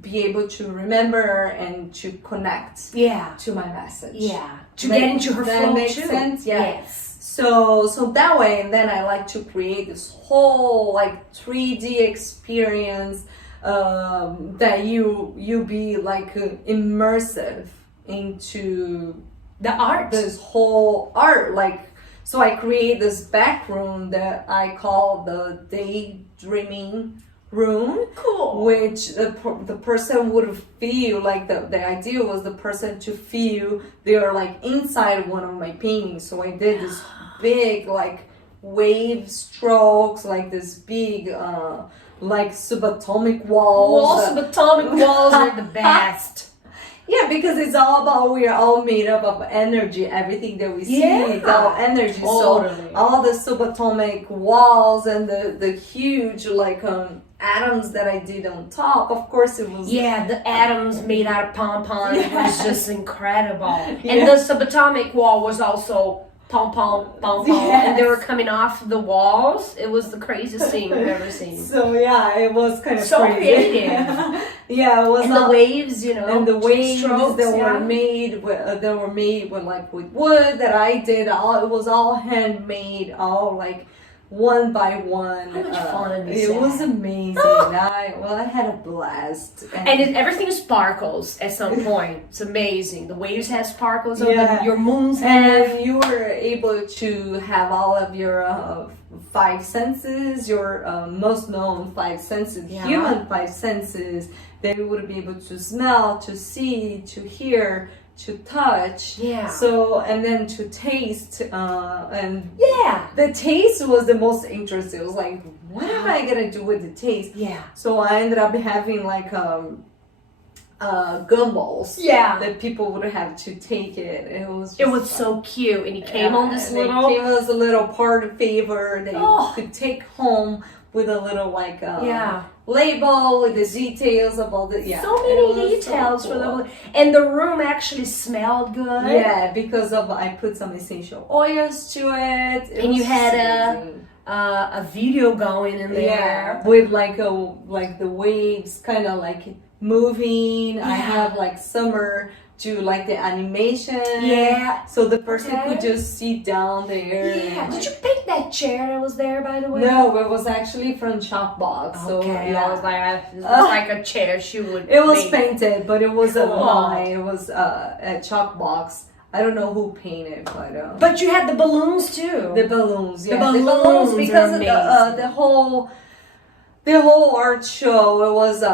be able to remember and to connect to my message. To get into her flow. That makes sense? Yes. So that way, and then I like to create this whole, like, 3D experience that you be, like, immersive into the art. This whole art, like, so I create this back room that I call the daydreaming room. Cool. Which the person would feel like the idea was the person to feel they are like inside one of my paintings. So I did this big like wave strokes, like this big like subatomic walls. Subatomic walls are the best. Yeah, because it's all about, we're all made up of energy. Everything that we see is all energy. Totally. So all the subatomic walls and the huge like atoms that I did on top, of course it was... Yeah, the atoms made out of pom-pom. It was just incredible. And the subatomic wall was also pom-pom, pom-pom. Yes. And they were coming off the walls. It was the craziest thing I've ever seen. So yeah, it was kind of so crazy. creative. Yeah, it was. And the waves, you know, and the waves strokes, that were made with like with wood that I did. It was all handmade, all like one by one. How much fun is it that? was amazing. I had a blast. And everything sparkles at some point. It's amazing. The waves have sparkles on them. Your moons have. And you were able to have all of your five senses, your most known five senses, human five senses. They would be able to smell, to see, to hear, to touch. Yeah. So, and then to taste. And yeah. The taste was the most interesting. It was like, what am I going to do with the taste? Yeah. So I ended up having like gumballs. Yeah. That people would have to take it. It was so cute. And it came on this little... It came as a little part favor that you could take home with a little like... label with the details about the so many details so cool. for the and the room actually smelled good. Yeah, because of I put some essential oils to it. And you had a video going in there with like the waves kind of like moving. I have like Sommer do like the animation. Yeah. So the person could just sit down there. Yeah. Did you pick that chair that was there, by the way? No, it was actually from Boxx. So I was like, it was like a chair she would. It was painted, but it wasn't Cool. mine. It was at Boxx. I don't know who painted, but. But you had the balloons too. The balloons, yeah. The balloons because of the whole art show. It was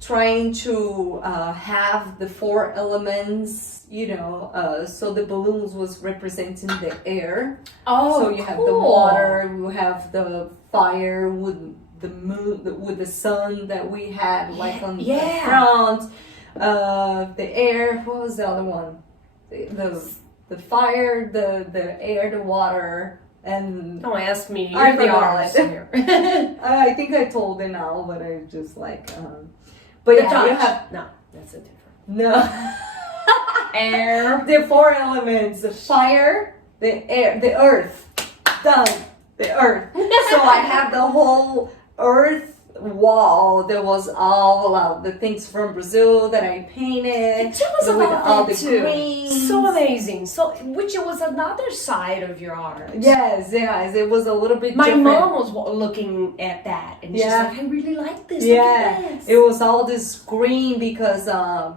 trying to have the four elements, you know, so the balloons was representing the air. Oh, so you have the water, you have the fire with the moon, with the sun that we had like on the front. The air. What was the other one? The fire, the air, the water. And don't ask me. You're the artist here. I think I told it now, but I just like. But the you have no. That's a different. No. Air. The four elements: the fire, the air, the earth. Done. The earth. So I have the whole earth wall. There was all the things from Brazil that I painted. Tell us with about all that the too. greens. So amazing. So, which was another side of your art. Yes. It was a little bit. My different. mom was looking at that, and she's like, "I really like this. Yeah, look at this." It was all this green because I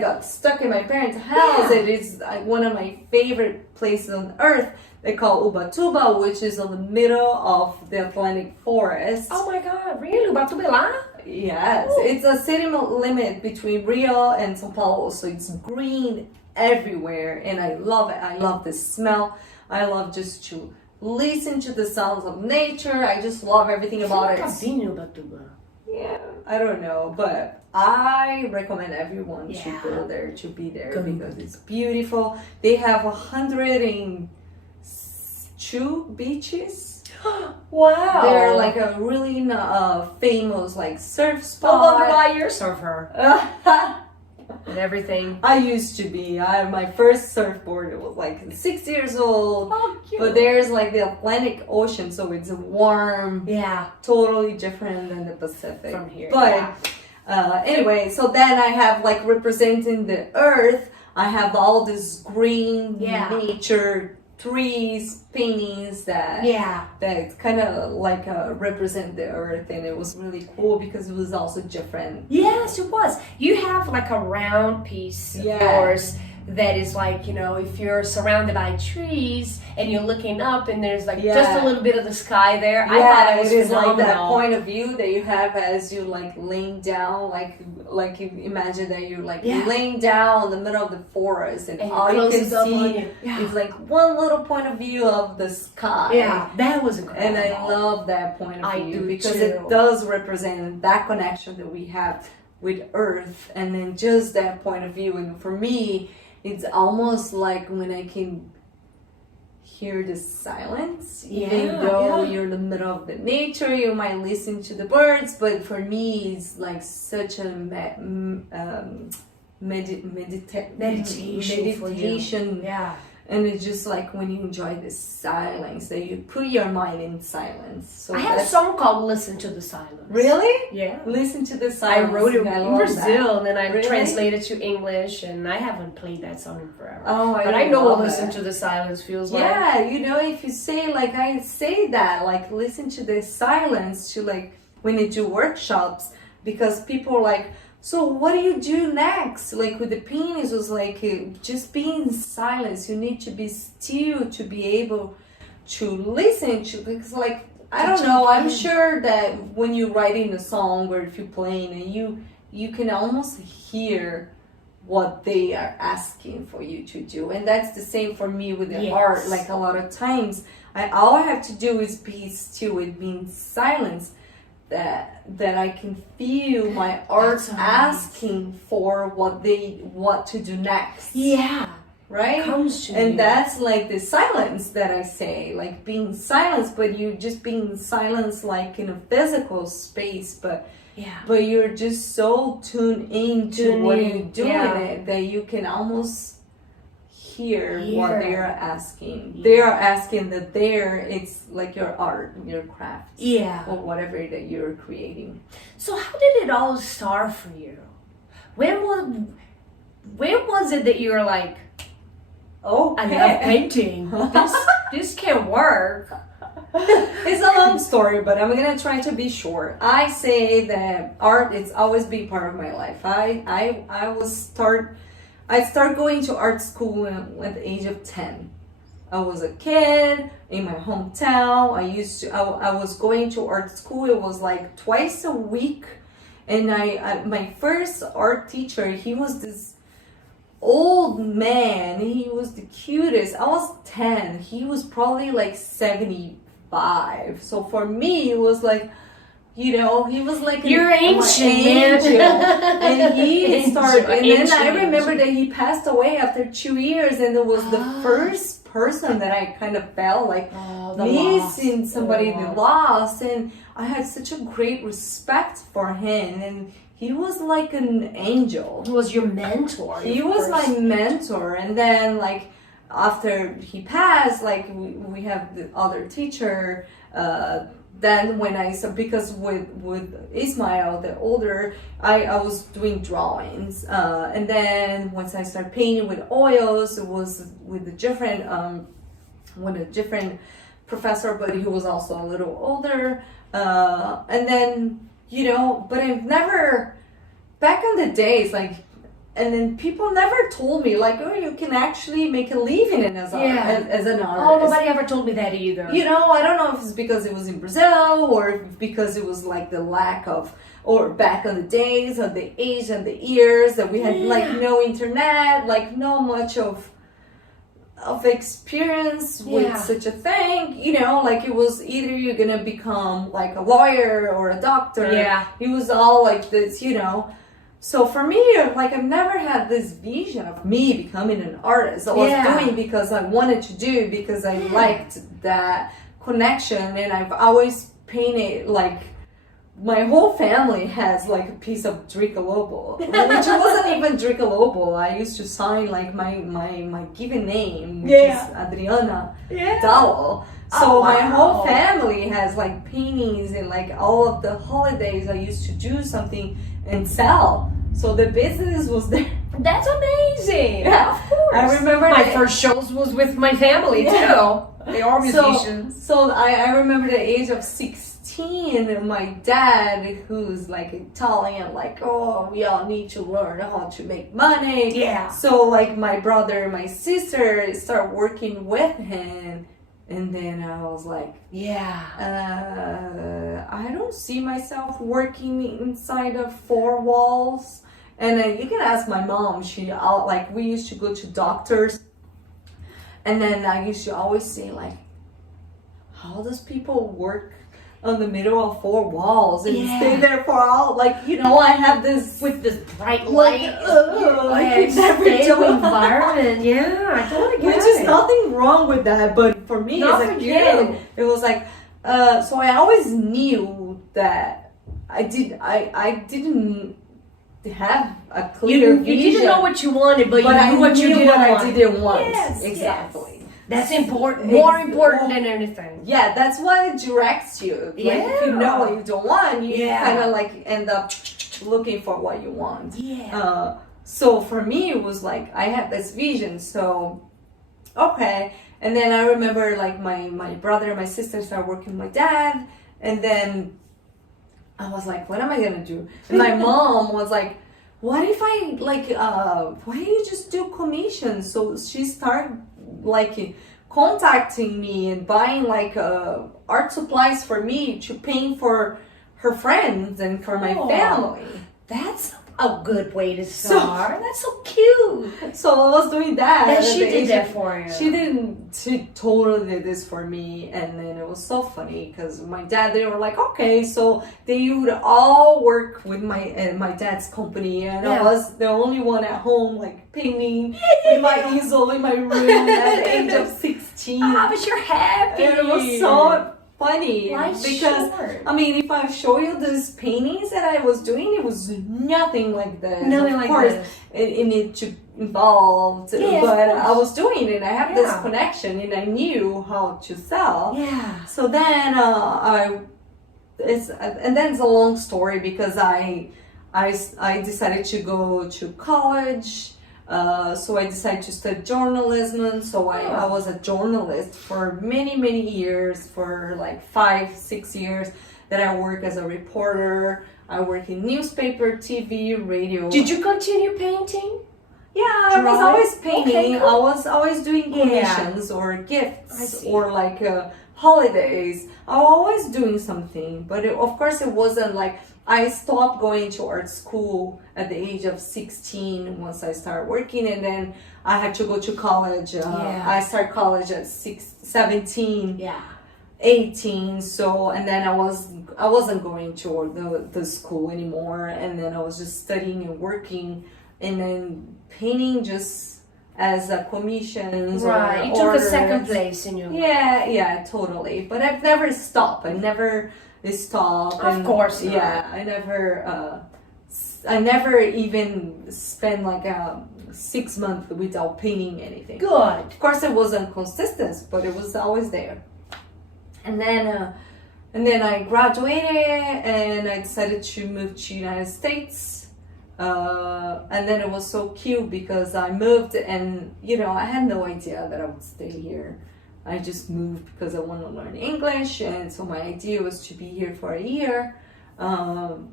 got stuck in my parents' house. It is one of my favorite places on earth. They call Ubatuba, which is in the middle of the Atlantic forest. Oh my God, really? Ubatuba lá? Yes, it's a city limit between Rio and São Paulo, so it's green everywhere, and I love it. I love the smell. I love just to listen to the sounds of nature. I just love everything about it. Ubatuba. Yeah, I don't know, but I recommend everyone to go there, to be there, because it's beautiful. They have 102 beaches. Wow. They're like a really famous like surf spot. I wonder why you're a surfer. And everything. I used to be. My first surfboard, it was like 6 years old. Oh, cute. But there's like the Atlantic Ocean, so it's warm. Yeah. Totally different than the Pacific. From here. But anyway, so then I have like representing the earth. I have all this green nature trees paintings that kind of like represent the earth, and it was really cool because it was also different. Yes, it was. You have like a round piece of yours that is like, you know, if you're surrounded by trees and you're looking up and there's like just a little bit of the sky there. I thought it was phenomenal. Like that point of view that you have as you like laying down, like you imagine that you're like laying down in the middle of the forest, and all you can see is like one little point of view of the sky. Yeah, that was incredible. And I love that point of view because it does represent that connection that we have with Earth, and then just that point of view. And for me, it's almost like when I can hear the silence, even though you're in the middle of the nature, you might listen to the birds, but for me, it's like such a meditation. Yeah. And it's just like when you enjoy the silence, that you put your mind in silence. So I have a song called "Listen to the Silence." Really? Yeah. Listen to the silence. I wrote it in Brazil, and then I really? translated to English, and I haven't played that song in forever. Oh, but I know what "Listen to the Silence" feels like. Yeah, you know, if you say like I say that, like listen to the silence, to like when you do workshops, because people are like, so what do you do next? Like with the paintings, was like just be in silence. You need to be still to be able to listen to, because like I don't know, I'm sure that when you're writing a song or if you're playing, and you can almost hear what they are asking for you to do. And that's the same for me with the art. Like a lot of times all I have to do is be still and be in silence, that I can feel my art asking for what to do next. Yeah. Right? Comes to and you. That's like the silence that I say, like being silence, but you just being silence like in a physical space, but you're just so tuned into what you're doing that you can almost hear what they're asking. They are asking that it's like your art, your craft, or whatever that you're creating. So how did it all start for you? When was it that you were like, oh, I love painting. This can work. It's a long story, but I'm gonna try to be short. I say that art, it's always been part of my life. I started going to art school at the age of 10. I was a kid in my hometown. I was going to art school. It was like twice a week. And my first art teacher, he was this old man. He was the cutest. I was 10. He was probably like 75. So for me, it was like, you know, he was like you're ancient, man. And he started, and then I remember that he passed away after 2 years, and it was the first person that I kind of felt like missing somebody that lost, and I had such a great respect for him, and he was like an angel. He was your mentor. He was my mentor, and then like after he passed, like we have the other teacher. Then when because with Ismail, the older, I was doing drawings. And then once I started painting with oils, it was with a different professor, but he was also a little older. And then, you know, but I've never, back in the days, like, and then people never told me, like, oh, you can actually make a living as an artist. Oh, nobody ever told me that either. You know, I don't know if it's because it was in Brazil or because it was like the lack of, or back in the days of the age and the years that we had like no internet, like no much of experience with such a thing. You know, like it was either you're gonna become like a lawyer or a doctor. Yeah. It was all like this, you know. So for me, like I've never had this vision of me becoming an artist. I was doing because I wanted to do, because I liked that connection, and I've always painted like my whole family has like a piece of Drica Lobo, which wasn't even Drica Lobo. I used to sign like my given name, which is Adriana Dowell. So my whole family has like paintings, and like all of the holidays I used to do something and sell. So the business was there. That's amazing. Yeah, of course. I remember my first shows was with my family too. They are musicians. So I remember the age of 16, and my dad, who's like Italian, like, oh, we all need to learn how to make money. Yeah. So like my brother and my sister start working with him, and then I was like, I don't see myself working inside of four walls. And you can ask my mom. Like we used to go to doctors. And then I used to always say, like, how does people work on the middle of four walls and stay there for all, like, you know, I have this with this bright light, stable environment. Yeah, I totally get Which is nothing wrong with that, but for me as a kid, it was like, so I always knew that I didn't have a clear vision. You didn't know what you wanted, but you knew what you didn't want. I didn't want. Yes, exactly. Yes. That's important. More important than anything. Yeah, that's what it directs you. Like, if you know what you don't want, you kind of like end up looking for what you want. Yeah. So for me, it was like I had this vision. So, okay. And then I remember like my brother and my sister started working with my dad, and then I was like, what am I gonna do? And my mom was like, what if I like, why don't you just do commissions? So she started like contacting me and buying like art supplies for me to paint for her friends and for my family. That's a good way to start. That's so cute. So I was doing that. And she did that for you. She totally did this for me. And then it was so funny because my dad, they were like, okay, so they would all work with my dad's company, and I was the only one at home like painting in my easel in my room at the age of 16. Ah, but you're happy. And it was so funny Life's because short. I mean, if I show you these paintings that I was doing, it was nothing like this. Nothing of like course, this. it needed to involved, but I was doing it. I have this connection, and I knew how to sell. Yeah. So then it's a long story because I decided to go to college. So I decided to study journalism. So I was a journalist for many years, for like 5-6 years that I worked as a reporter. I work in newspaper, TV, radio. Did you continue painting? Yeah, I was always painting. Okay, cool. I was always doing commissions or gifts or like holidays. I was always doing something. But of course it wasn't like, I stopped going to art school at the age of 16 once I started working, and then I had to go to college. I started college at 17, 18. So, and then I wasn't going to the school anymore, and then I was just studying and working, and then painting just as a commissions or you took a second place in your life. Yeah, totally. But I've never stopped. I never stop. Of course not. Yeah, I never even spent like 6 months without painting anything. Good. Of course it wasn't consistent, but it was always there. And then I graduated and I decided to move to United States. And then it was so cute because I moved and, I had no idea that I would stay here. I just moved because I want to learn English, and so my idea was to be here for a year. And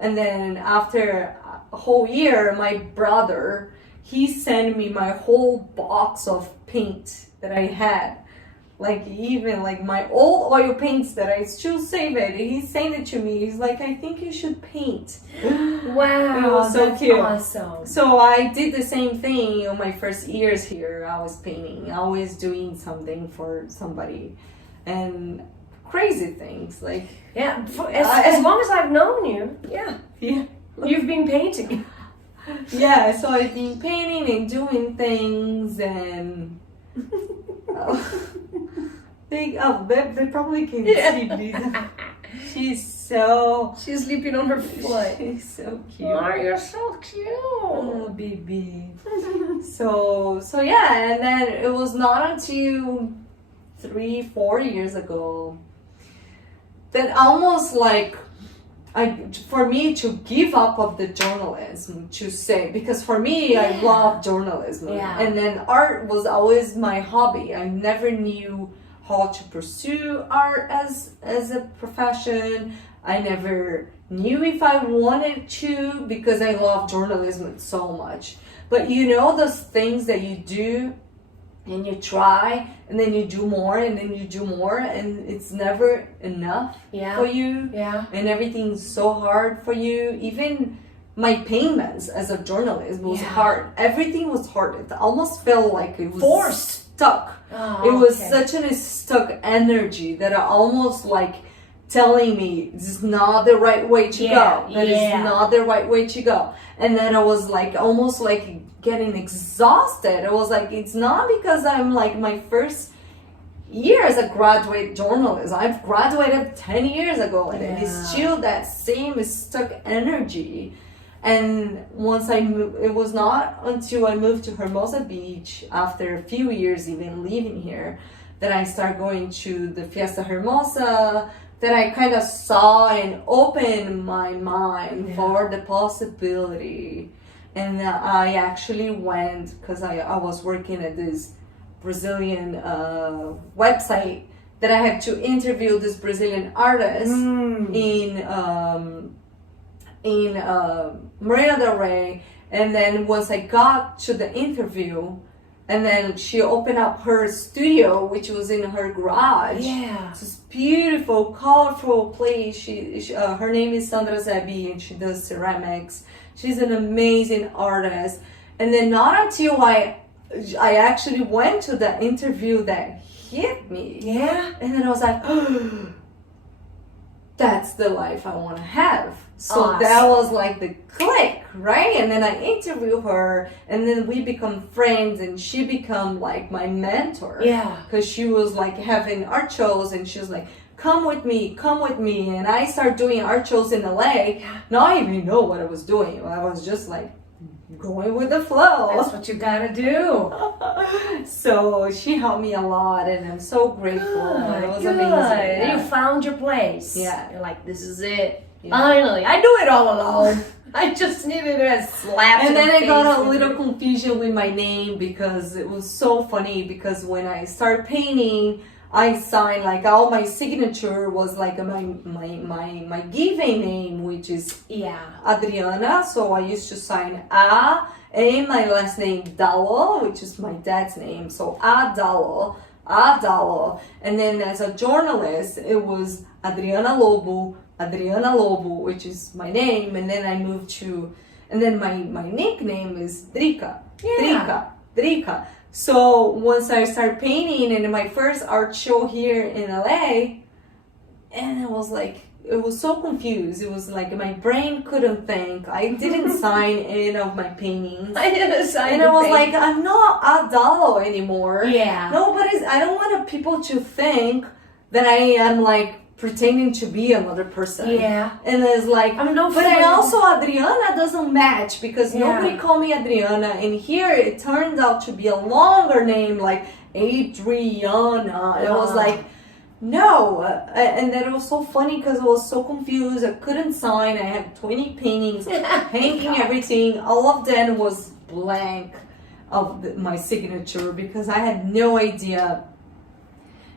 then after a whole year, my brother, he sent me my whole box of paint that I had. Like even like my old oil paints that I still save it. He sent it to me. He's like, I think you should paint. Wow, it was so that's cute. Awesome. So I did the same thing on my first years here. I was painting, always doing something for somebody, and crazy things like as long as I've known you, you've been painting. Yeah, so I've been painting and doing things and. They probably can see me. She's sleeping on her foot. She's so cute. Oh, you're so cute. Oh, baby. So yeah, and then it was not until 3-4 years ago that almost like for me to give up of the journalism, to say, because for me, I love journalism, and then art was always my hobby. I never knew how to pursue art as a profession. I never knew if I wanted to, because I love journalism so much. But you know those things that you do and you try and then you do more and then you do more and it's never enough for you, and everything's so hard for you. Even my payments as a journalist was hard. Everything was hard. It almost felt like it was stuck. It was such a stuck energy that I almost like telling me this is not the right way to go. That is not the right way to go. And then I was like almost like getting exhausted. I was like, it's not because I'm like my first year as a graduate journalist. I've graduated 10 years ago and it's still that same stuck energy. And once I moved, it was not until I moved to Hermosa Beach after a few years even living here that I started going to the Fiesta Hermosa, that I kind of saw and opened my mind for the possibility. And I actually went, because I was working at this Brazilian website, that I had to interview this Brazilian artist in Marina del Rey. And then once I got to the interview, and then she opened up her studio, which was in her garage. It's this beautiful, colorful place. She her name is Sandra Zebi, and she does ceramics. She's an amazing artist. And then not until I actually went to the interview that hit me. And then I was like, oh, that's the life I want to have. So that was like the click, right? And then I interview her, and then we become friends, and she become like my mentor. Because she was like having art shows, and she was like, come with me. And I started doing art shows in LA. Not even know what I was doing. I was just like going with the flow. That's what you gotta do. So she helped me a lot, and I'm so grateful. It was amazing. You found your place. You're like, this is it. Finally, I do it all alone. I just needed a slap. And then I got a little confusion with my name, because it was so funny, because when I started painting, I signed like all my signature was like my given name, which is Adriana. So I used to sign A, and my last name Dallo, which is my dad's name. So Adalo. And then as a journalist, it was Adriana Lobo, which is my name. And then I moved to, and then my nickname is Drica. Drica. So once I started painting, and in my first art show here in LA, and it was like, it was so confused. It was like my brain couldn't think. I didn't sign any of my paintings. I didn't sign. And I was like, I'm not Adalo anymore. I don't want people to think that I am like pretending to be another person. And it's like, but I also, Adriana doesn't match, because nobody called me Adriana, and here it turned out to be a longer name, like Adriana. And I was like, no. And then it was so funny, because I was so confused. I couldn't sign. I had 20 paintings hanging, everything. All of them was blank of my signature, because I had no idea.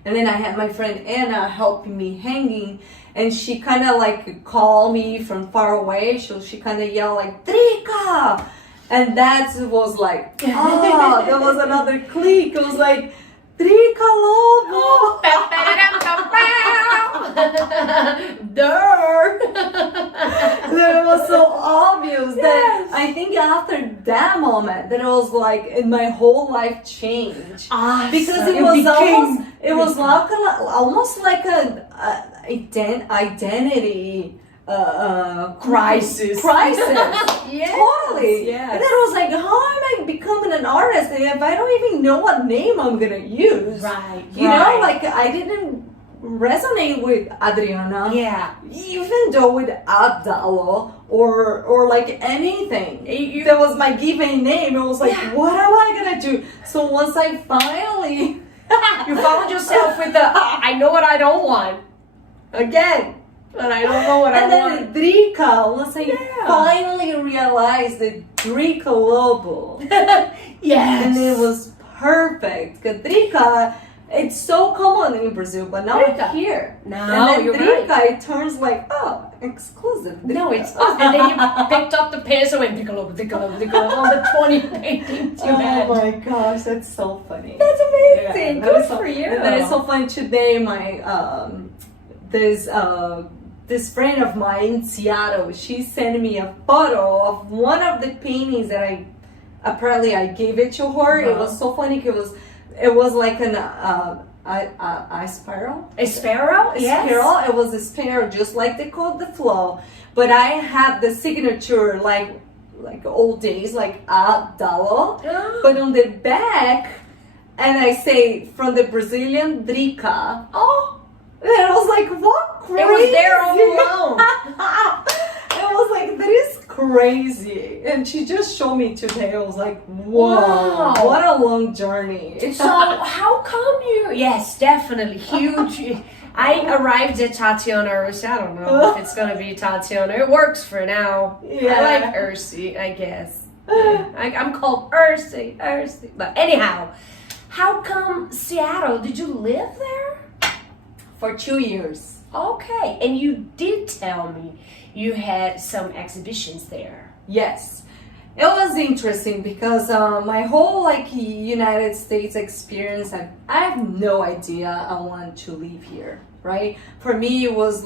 And then I had my friend Anna helping me hanging, and she kind of like called me from far away. So she kind of yelled like, Drica! And that was like, there was another click. It was like, Drica Lobo! It was so obvious that I think after that moment that it was like, and my whole life changed, because it was almost like a identity crisis. Totally. And then I was like, how am I becoming an artist if I don't even know what name I'm gonna use? You know, like I didn't resonate with Adriana. Even though with Adalo or like anything. That was my given name. It was like, what am I gonna do? So once I finally you found yourself with the I know what I don't want. Again. but I don't know what I want. And then Drica, once I finally realized the Drica Lobo. Yes. And it was perfect. Because Drica, it's so common in Brazil, but not here. No, and then you're Drica, right. it turns like, oh, exclusive. Drica. No, it's not. And then you picked up the pencil and DECODING all the 20 paintings you had. Oh my gosh, that's so funny. That's amazing. That Good is so, for you. And that is so funny. Today, my this friend of mine in Seattle, she sent me a photo of one of the paintings that I gave it to her. It was so funny. It was like a spiral. A sparrow? Yes. Sparrow. It was a sparrow, just like DECODING the FLOW. But I have the signature like old days, like Dalo. But on the back, and I say from the Brazilian Drica. Oh. And I was like, what crazy. It was there all alone. I was like, that is crazy. And she just showed me today. I was like, whoa, wow. What a long journey. So how come you, yes, definitely, huge. I arrived at Tatiana Erse. I don't know if it's going to be Tatiana. It works for now. Yeah. I like Erse, I guess. Yeah. I'm called Erse. But anyhow, how come Seattle? Did you live there? For 2 years. Okay, and you did tell me you had some exhibitions there. Yes. It was interesting because my whole United States experience, I have no idea I want to live here, right? For me, it was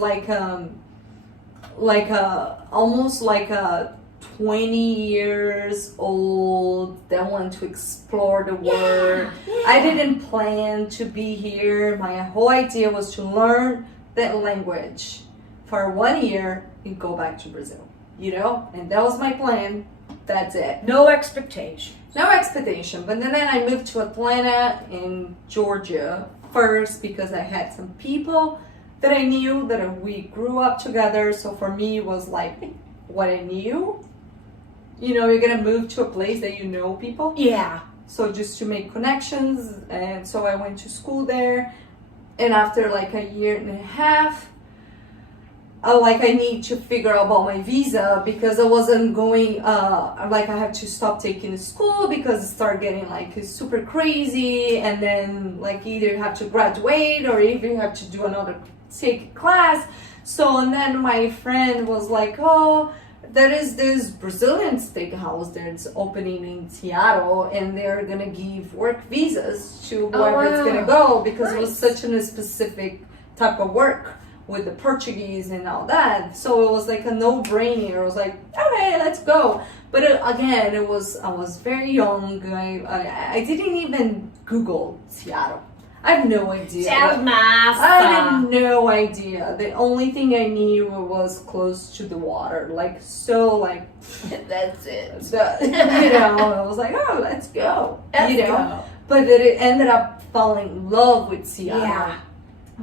almost like a 20 years old that want to explore the world. Yeah. I didn't plan to be here. My whole idea was to learn that language for 1 year and go back to Brazil, and that was my plan. That's it. No expectation. No expectation. But then I moved to Atlanta in Georgia first because I had some people that I knew that we grew up together. So for me, it was like what I knew. You're going to move to a place that you know people. Yeah. So just to make connections. And so I went to school there. And after like a year and a half, I need to figure out about my visa because I wasn't going, I had to stop taking school because it started getting super crazy. And then either have to graduate or even have to do another class. So, and then my friend was like, oh, there is this Brazilian steakhouse that's opening in Seattle, and they're gonna give work visas to whoever it's gonna go because it was such a specific type of work with the Portuguese and all that. So it was like a no-brainer. I was like, okay, let's go. But again, I was very young. I didn't even Google Seattle. I have no idea. Sounds nice. I had no idea. The only thing I knew was close to the water. That's it. I was like, oh, let's go. Let's go. But it ended up falling in love with Seattle. Yeah.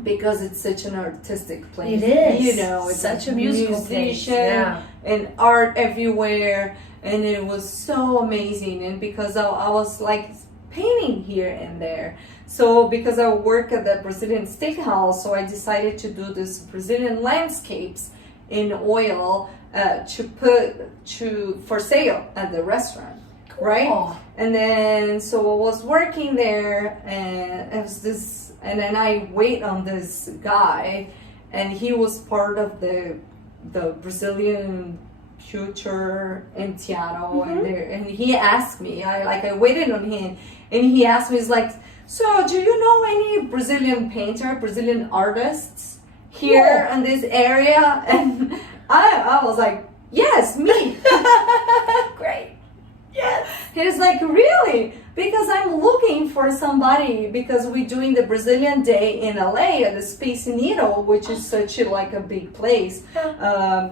Because it's such an artistic place. It is. It's such a musical place. Yeah. And art everywhere. And it was so amazing. And because I was painting here and there. So because I work at the Brazilian steakhouse, so I decided to do this Brazilian landscapes in oil for sale at the restaurant, right? And then so I was working there, and it was this, and then I wait on this guy, and he was part of the Brazilian culture in Seattle, and he asked me, I waited on him, and he asked me, he's like, so do you know any Brazilian Brazilian artists here in this area? And I was like, yes, me. Great. Yes. He's like, really? Because I'm looking for somebody, because we're doing the Brazilian Day in LA at the Space Needle, which is such a big place.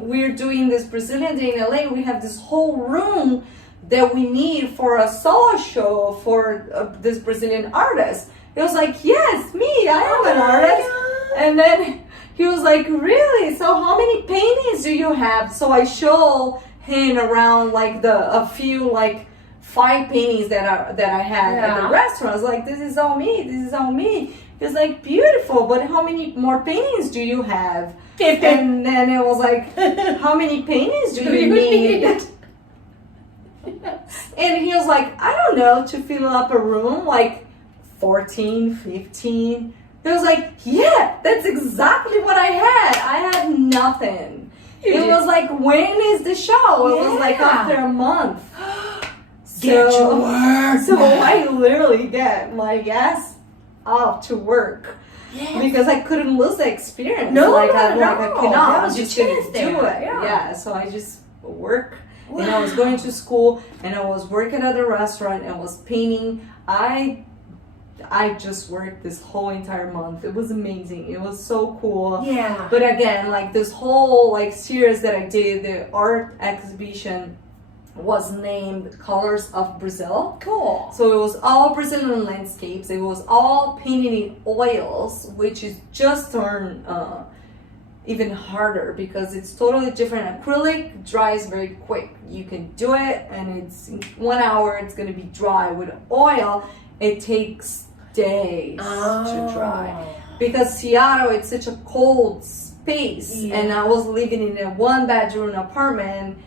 We're doing this Brazilian Day in LA. We have this whole room that we need for a solo show for this Brazilian artist. He was like, yes, me, I am an artist. And then he was like, really? So how many paintings do you have? So I show him around a few 5 paintings that I had at the restaurant. I was like, this is all me. He was like, beautiful, but how many more paintings do you have? 50. And then it was like, how many paintings do you need? And he was like, I don't know, to fill up a room, like 14, 15. He was like, yeah, that's exactly what I had. I had nothing. It was like, when is the show? It was like after a month. Get to work. So I literally get my ass off to work. Yeah. Because I couldn't lose the experience. No, I that cannot. was I'm just your gonna chance do there. it. Yeah. So I just work. Wow. And I was going to school and I was working at a restaurant and was painting. I just worked this whole entire month. It was amazing. It was so cool. Yeah. But again, like this whole like series that I did, the art exhibition was named Colors of Brazil. Cool. So it was all Brazilian landscapes. It was all painted in oils, which is just turned even harder because it's totally different. Acrylic dries very quick. You can do it and it's in 1 hour it's gonna be dry. With oil, it takes days to dry. Because Seattle, it's such a cold space, and I was living in a 1-bedroom apartment,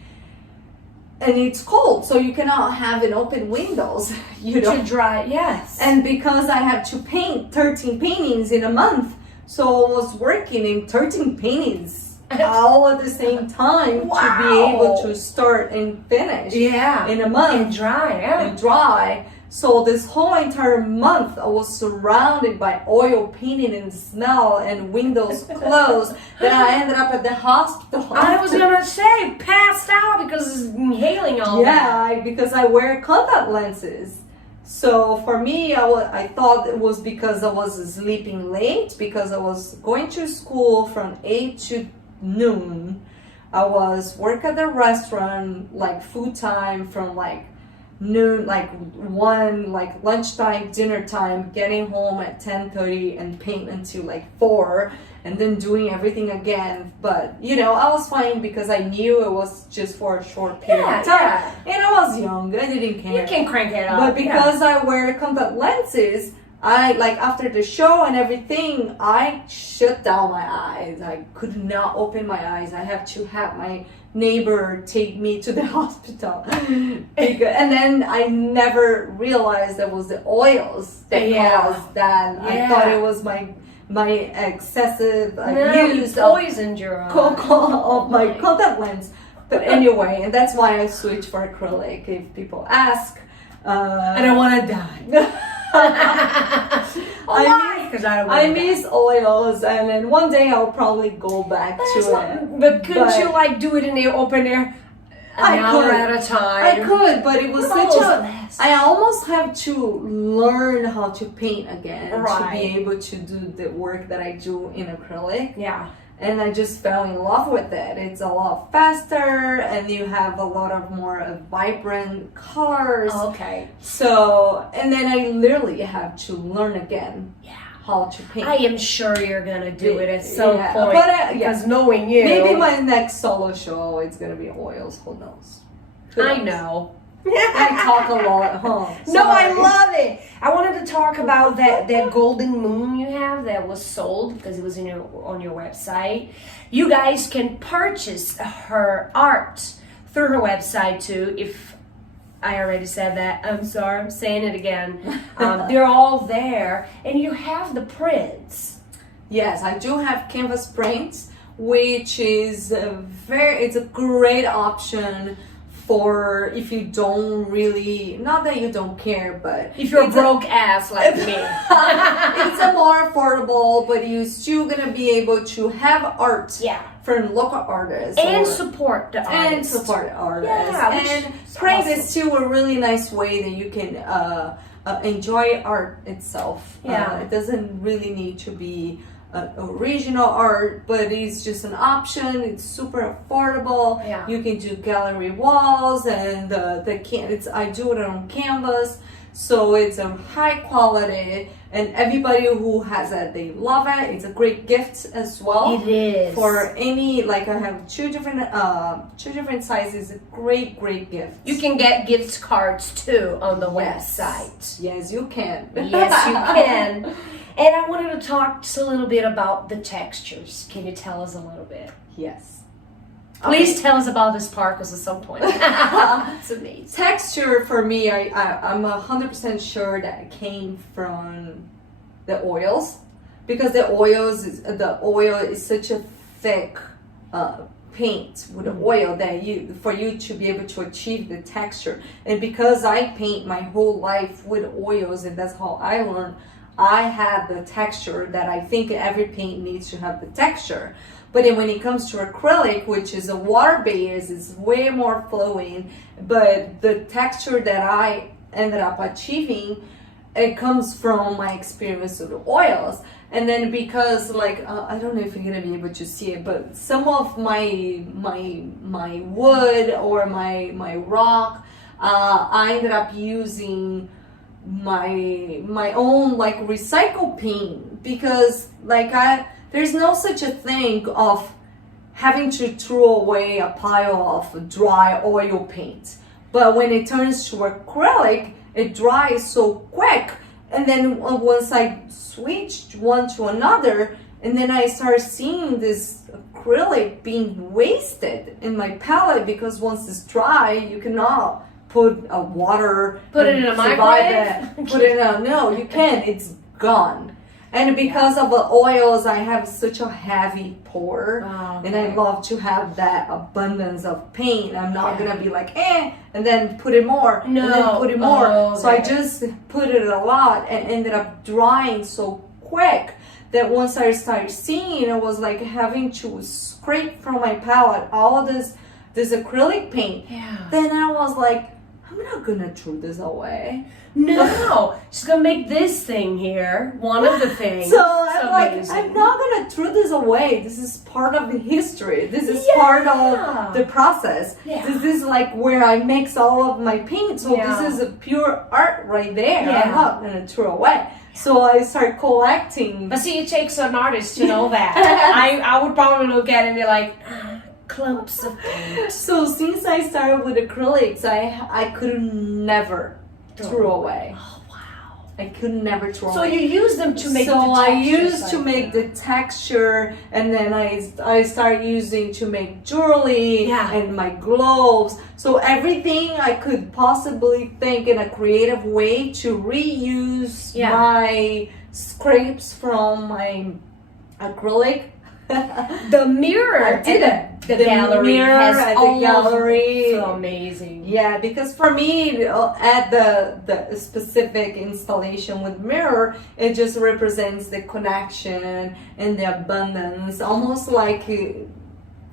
and it's cold, so you cannot have an open windows, you know. To dry, yes. And because I had to paint 13 paintings in a month, so I was working in 13 paintings all at the same time to be able to start and finish in a month. And dry, And dry. So this whole entire month I was surrounded by oil painting and smell and windows closed. Then I ended up at the hospital. I was gonna say passed out because it's inhaling all that. Because I wear contact lenses. So for me, I thought it was because I was sleeping late because I was going to school from 8 to noon. I was work at the restaurant like full time from like noon, like 1, like lunchtime, dinner time, getting home at 10:30 and paint until like 4, and then doing everything again. But you know, I was fine because I knew it was just for a short period of time. And I was young, I didn't care. You can crank it up. But because I wear contact lenses, I like after the show and everything, I shut down my eyes. I could not open my eyes. I have to have my neighbor take me to the hospital. And then I never realized that was the oils that caused that. I thought it was my excessive use of poisoned your of my contact lens. But anyway, and that's why I switched for acrylic. If people ask, I don't want to die. I miss oils, and then one day I'll probably go back to it. But couldn't you like do it in the open air an hour at a time? I could, but it was I almost have to learn how to paint again to be able to do the work that I do in acrylic. Yeah. And I just fell in love with it. It's a lot faster, and you have a lot of more vibrant colors. Okay. So, and then I literally have to learn again how to paint. I am sure you're gonna do it at some point. But because knowing you, maybe my next solo show it's gonna be oils. Who knows? I know. I talk a lot, huh? No, I love it. I wanted to talk about that golden moon you have that was sold because it was on your website. You guys can purchase her art through her website too. If I already said that, I'm sorry, I'm saying it again. They're all there, and you have the prints. Yes, I do have canvas prints, which is it's a great option for if you don't really, not that you don't care, but if you're a broke ass like me. It's a more affordable, but you're still gonna be able to have art from local artists and support the artists. And print is still a really nice way that you can enjoy art itself. It doesn't really need to be original art, but it's just an option. It's super affordable. You can do gallery walls, and I do it on canvas, so it's a high quality, and everybody who has it, they love it. It's a great gift as well. It is for any, like I have two different sizes. A great gift. You can get gift cards too on the website. Yes, you can. Yes, you can. And I wanted to talk just a little bit about the textures. Can you tell us a little bit? Yes. Please tell us about the sparkles at some point. It's amazing. Texture for me, I'm 100% sure that it came from the oils, because the oil is such a thick paint with the oil that for you to be able to achieve the texture. And because I paint my whole life with oils, and that's how I learned, I have the texture that I think every paint needs to have the texture. But then when it comes to acrylic, which is a water base, it's way more flowing. But the texture that I ended up achieving, it comes from my experience with the oils. And then because like I don't know if you're gonna be able to see it, but some of my wood or my rock, I ended up using my own like recycle paint, because like there's no such a thing of having to throw away a pile of dry oil paint. But when it turns to acrylic, it dries so quick. And then once I switched one to another, and then I started seeing this acrylic being wasted in my palette, because once it's dry, you cannot put a water, put it in a microwave. Put it in no, you can't. It's gone. And because of the oils, I have such a heavy pour, and I love to have that abundance of paint. I'm not gonna be like, and then put it more, and then put it more. So I just put it a lot, and ended up drying so quick that once I started seeing, it was like having to scrape from my palette all this acrylic paint. Then I was like, I'm not gonna throw this away. No, she's gonna make this thing here one of the things. So I'm like, I'm not gonna throw this away. This is part of the history. This is part of the process. This is like where I mix all of my paint. So this is a pure art right there. I'm not gonna throw away. So I start collecting. But see, it takes an artist to know that. I would probably look at it and be like, clumps of paint. So since I started with acrylics, I could never throw away. Oh wow! I could never throw away. So you use them to make. So the I used to make the texture, and then I started using to make jewelry and my gloves. So everything I could possibly think in a creative way to reuse my scrapes from my acrylic. The mirror I did it. The gallery has all gallery. So amazing. Yeah, because for me, at the specific installation with mirror, it just represents the connection and the abundance, almost like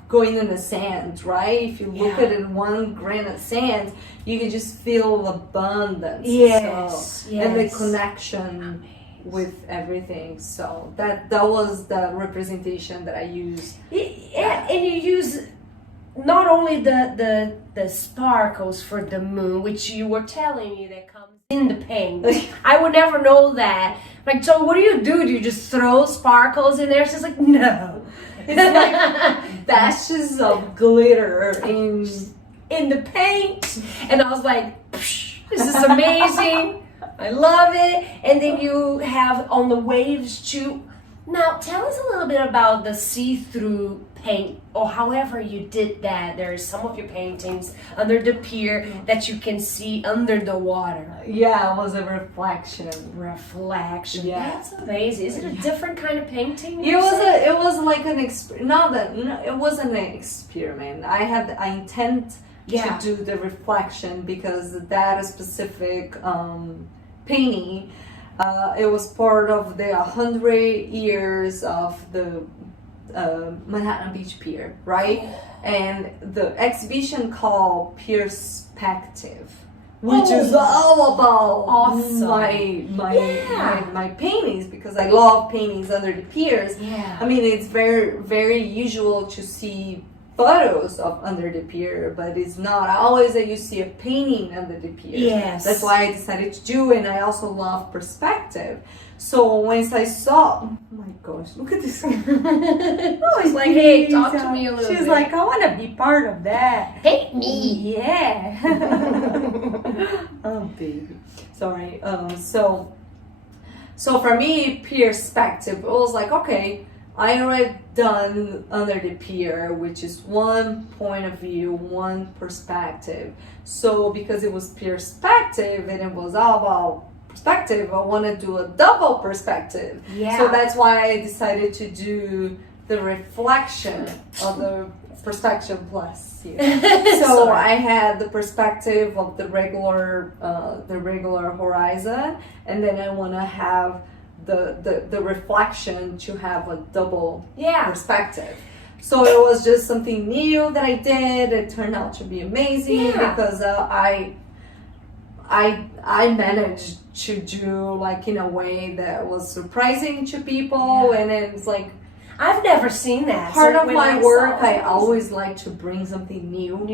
going in the sand, right? If you look at it, one grain of sand, you can just feel abundance. Yes, and the connection with everything. So that was the representation that I used. Yeah, and you use not only the sparkles for the moon, which you were telling me that comes in the paint. I would never know that. Like, so what do? Do you just throw sparkles in there? She's like, no. It's like dashes of glitter in the paint. And I was like, this is amazing. I love it. And then you have on the waves too. Now tell us a little bit about the see-through paint, or however you did that. There is some of your paintings under the pier that you can see under the water. Yeah, it was a reflection. Yeah, that's amazing. Is it a different kind of painting? It was like an it wasn't an experiment. I intend to do the reflection because that specific painting, it was part of the 100 years of the Manhattan Beach Pier, right? And the exhibition called Perspective, which is all about my paintings, because I love paintings under the piers. Yeah. I mean, it's very, very usual to see photos of under the pier, but it's not always that you see a painting under the pier. Yes. That's why I decided to do it, and I also love perspective. So once I saw, oh my gosh, look at this. She's like, hey, talk to me a little bit. She's like, I want to be part of that. Paint me. Yeah. Oh, baby. Sorry. So So for me, perspective, it was like, okay, I already done under the pier, which is one point of view, one perspective. So because it was perspective and it was all about perspective, I want to do a double perspective. Yeah. So that's why I decided to do the reflection of the perspective plus. Yeah. So I had the perspective of the regular horizon, and then I want to have the reflection to have a double perspective. So it was just something new that I did. It turned out to be amazing because I managed to do like in a way that was surprising to people, and it's like I've never seen that. Part of my work, I always like to bring something new.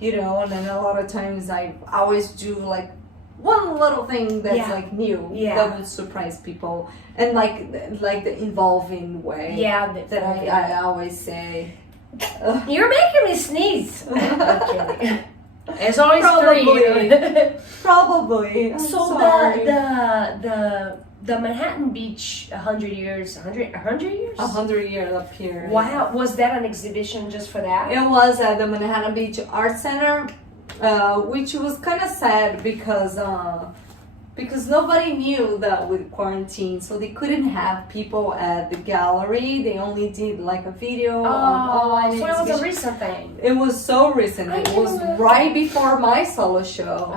You know, and then a lot of times I always do like one little thing that's like new that would surprise people, and like the involving way that I always say. You're making me sneeze. I'm kidding. It's always Probably. three. Probably. So the Manhattan Beach 100 years 100 years? 100 years up here. Wow, was that an exhibition just for that? It was at the Manhattan Beach Art Center, which was kind of sad because nobody knew that with quarantine, so they couldn't have people at the gallery. They only did like a video on online. So it was a recent thing. It was so recent. It was right before my solo show.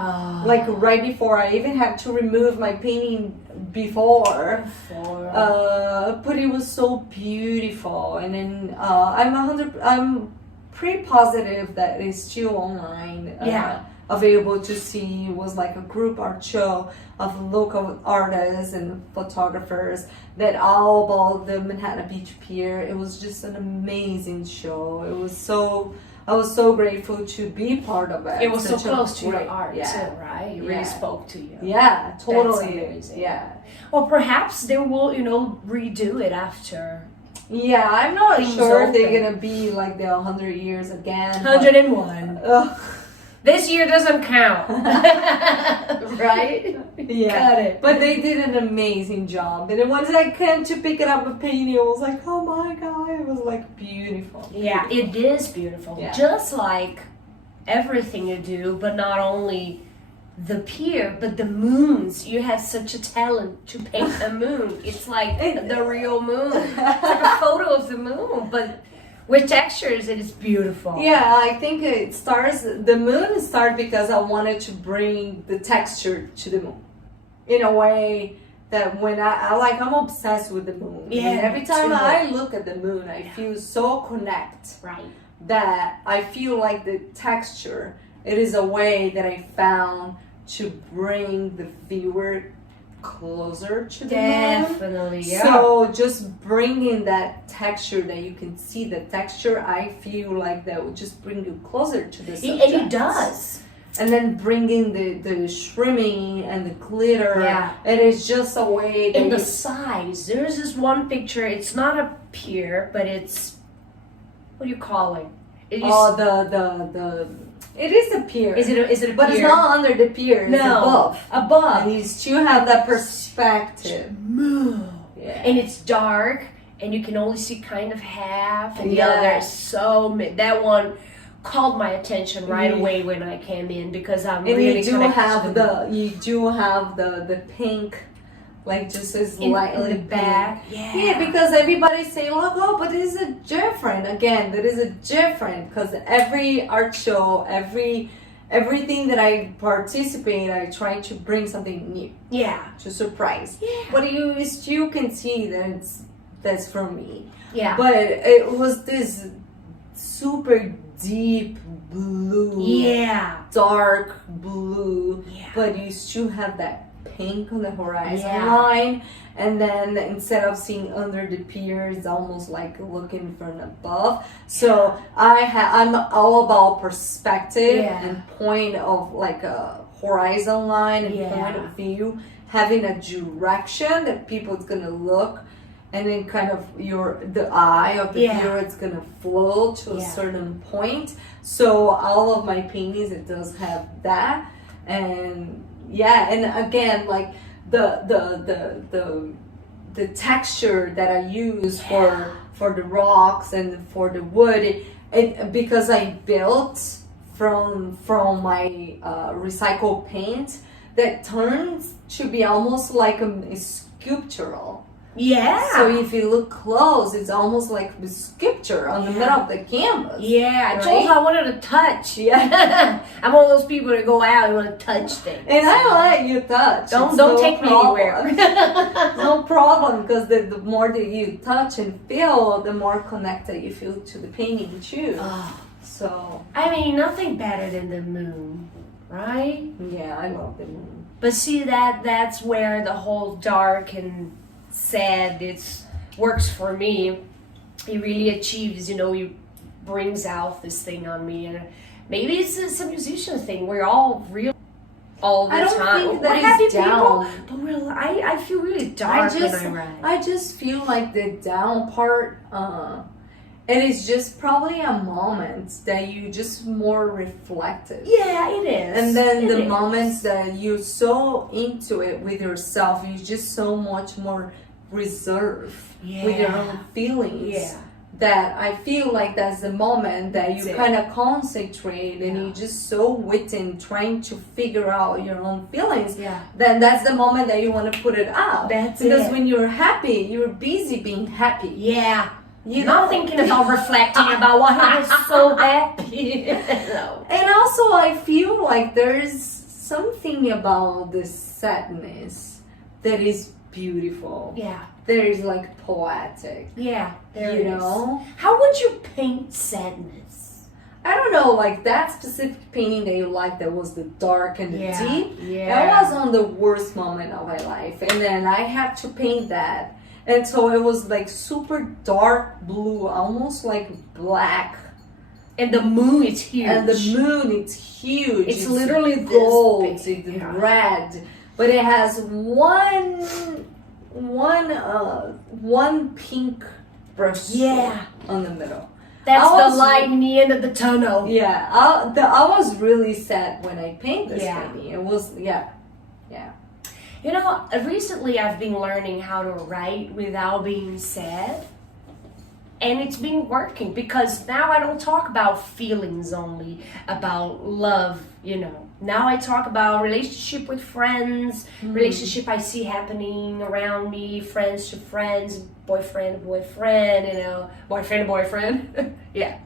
Like right before I even had to remove my painting before. But it was so beautiful. And then I'm pretty positive that it's still online. Available to see. It was like a group art show of local artists and photographers that all about the Manhattan Beach Pier. It was just an amazing show. I was so grateful to be part of it. It was so close to your art too, right? It really spoke to you. Yeah, totally. That's amazing. Yeah. Well, perhaps they will, redo it after. Yeah, I'm not sure if they're open. gonna be like the 100 years again. 101. This year doesn't count. Right? Yeah. Got it. But they did an amazing job. And then once I came to pick it up a painting, I was like, oh my God, it was like beautiful. Yeah, it is beautiful. Yeah. Just like everything you do, but not only the pier, but the moons. You have such a talent to paint a moon. It's like the real moon. It's like a photo of the moon, but with textures, it is beautiful. Yeah, I think the moon started because I wanted to bring the texture to the moon in a way that when I'm obsessed with the moon. Yeah, and every time I look at the moon, I feel so connect. Right. That I feel like the texture, it is a way that I found to bring the viewer closer to the moon. Definitely, yeah. So just bringing that texture that you can see the texture, I feel like that would just bring you closer to the subject. And it does. And then bringing the shrimming and the glitter. Yeah. It is just a way that And the size. There's this one picture, it's not a pier, but it's, what do you call it? It is a pier. Is it a pier? But it's not under the pier, it's above. Above. And you still have that perspective. Yeah. And it's dark, and you can only see kind of half, and the other is that one called my attention right away when I came in because I'm really you do have the pink, like just as lightly in the back. Yeah, because everybody say like, oh, but this is different. Again, that is a different because every art show, everything that I participate, I try to bring something new. Yeah. To surprise. Yeah. But you still can see that that's for me. Yeah. But it was this super deep blue. Yeah. Dark blue. Yeah. But you still have that pink on the horizon line, and then instead of seeing under the pier, it's almost like looking from above. So I'm all about perspective and point of like a horizon line and point of view, having a direction that people is gonna look, and then kind of the eye of the viewer is gonna flow to a certain point. So all of my paintings, it does have that. And and again, like the texture that I use for the rocks and for the wood, because I built from my recycled paint, that turns to be almost like a sculptural. Yeah. So if you look close, it's almost like a sculpture on the middle of the canvas. Yeah, I right? told her I wanted to touch. Yeah. I'm one of those people that go out and want to touch things. And I let you touch. Don't take me anywhere. No problem, because the more that you touch and feel, the more connected you feel to the painting too. Oh. So I mean, nothing better than the moon, right? yeah, I love the moon. But see, that's where the whole dark and sad works for me. It really achieves, it brings out this thing on me, and maybe it's a musician thing. We're all real all the time. I don't think that We're happy is down. people, but I feel really dark when I write. I just feel like the down part, it is just probably a moment that you just more reflective. Yeah, it is. And then the moments that you're so into it with yourself, you're just so much more reserved with your own feelings. Yeah. That I feel like that's the moment that you kind of concentrate and you're just so within trying to figure out your own feelings. Yeah. Then that's the moment that you want to put it out. That's because it. when you're happy, you're busy being happy. Yeah. You're not thinking about reflecting about why I was so happy. No. And also I feel like there's something about this sadness that is beautiful. Yeah. That is like poetic. Yeah. There you it is. know? How would you paint sadness? I don't know, like that specific painting that you liked that was the dark and the deep. Yeah. That was on the worst moment of my life. And then I had to paint that. And so it was like super dark blue, almost like black. And the moon is huge. And the moon, it's huge. It's literally gold, this big. it's red. But it has one pink brush on the middle. That's the light in the end of the tunnel. Yeah, I was really sad when I painted this painting. It was, yeah. Recently I've been learning how to write without being sad. And it's been working because now I don't talk about feelings only, about love, Now I talk about relationship with friends, relationship I see happening around me, friends to friends, boyfriend to boyfriend, boyfriend to boyfriend. Yeah.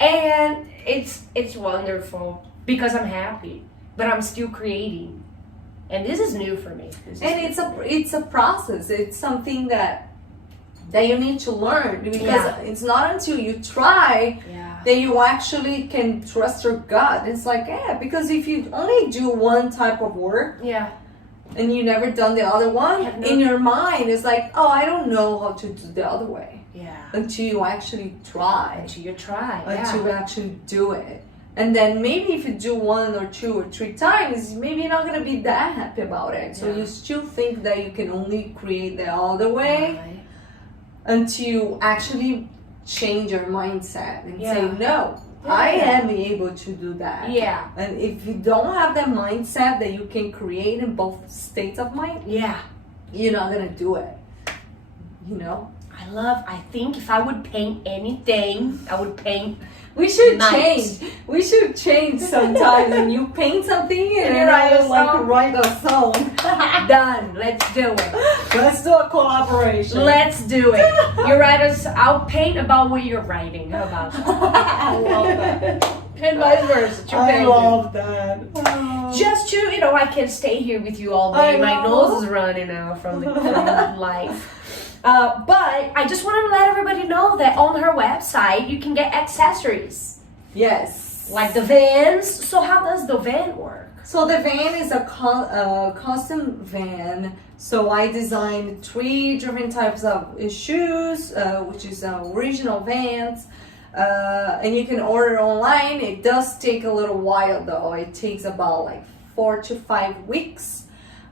And it's wonderful because I'm happy, but I'm still creating. And this is new for me. It's a process. It's something that you need to learn because it's not until you try that you actually can trust your gut. It's like, because if you only do one type of work and you never done the other one, in your mind it's like, oh, I don't know how to do the other way. Yeah. Until you actually try. Until you actually do it. And then maybe if you do 1 or 2 or 3 times, maybe you're not going to be that happy about it. So you still think that you can only create the other way until you actually change your mindset and say, no, I am able to do that. Yeah. And if you don't have that mindset that you can create in both states of mind, you're not going to do it. I think if I would paint anything, I would paint. We should change. We should change sometimes. And you paint something and then I will write a song. Done. Let's do it. Let's do a collaboration. Let's do it. You write us. I'll paint about what you're writing. How about that? I love that. And vice versa. I love that. Just to, I can stay here with you all day. My nose is running out from the life. But I just wanted to let everybody know that on her website you can get accessories. Yes. Like the vans. So how does the van work? So the van is a custom van. So I designed 3 different types of shoes, which is original Vans. And you can order online. It does take a little while though. It takes about 4 to 5 weeks.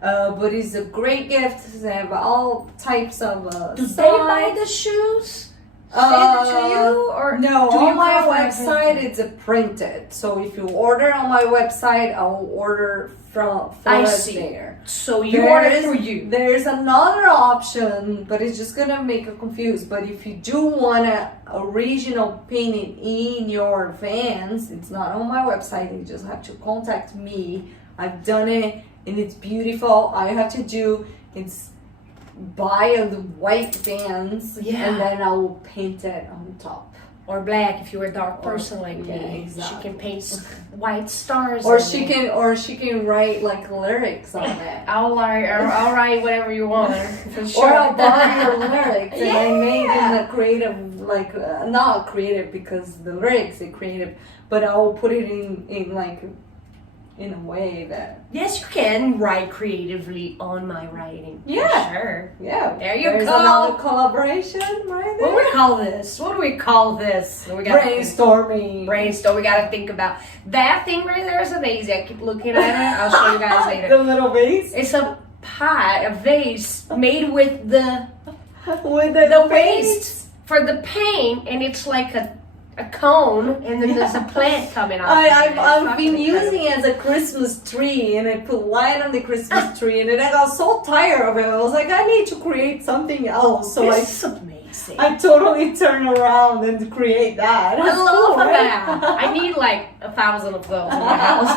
But it's a great gift. They have all types of Do they buy the shoes? send it to you, or no, do you on my cover website everything? it's a printed. So if you order on my website, I'll order from I us see. there. So you order for you. There's another option, but it's just gonna make you confused. But if you do want a original painting in your vans, it's not on my website. You just have to contact me. I've done it and it's beautiful. All you have to do is buy the white vans, and then I will paint it on top. Or black if you're a dark person like me. Exactly. She can paint white stars. Or she can write like lyrics on it. I'll write whatever you want. For Or sure. I'll buy your lyrics and I made in a creative, like not creative because the lyrics are creative, but I will put it in like in a way that Yes, you can write creatively on my writing. Yeah. For sure. There you there's go. another collaboration right there. What do we call this? What do we call this? We gotta Brainstorming. Brainstorm. We gotta think about that thing right there. Is amazing. I keep looking at it. I'll show you guys later. The little vase It's a pot, a vase made with the the waste for the paint, and it's like a cone, and then there's a plant coming off. I've been using it as a Christmas tree, and I put light on the Christmas tree, and then I got so tired of it. I was like, I need to create something else. So This is amazing. I totally turn around and create that. I It's love cool, right? that. I need like 1,000 of those in my house.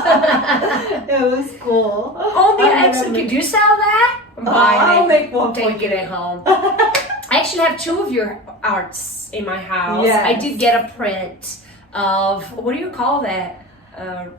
It was cool. Oh, the excellent. Could you sell that? I'll make one for Take it home. I actually have 2 of your arts in my house. Yes. I did get a print of, what do you call that?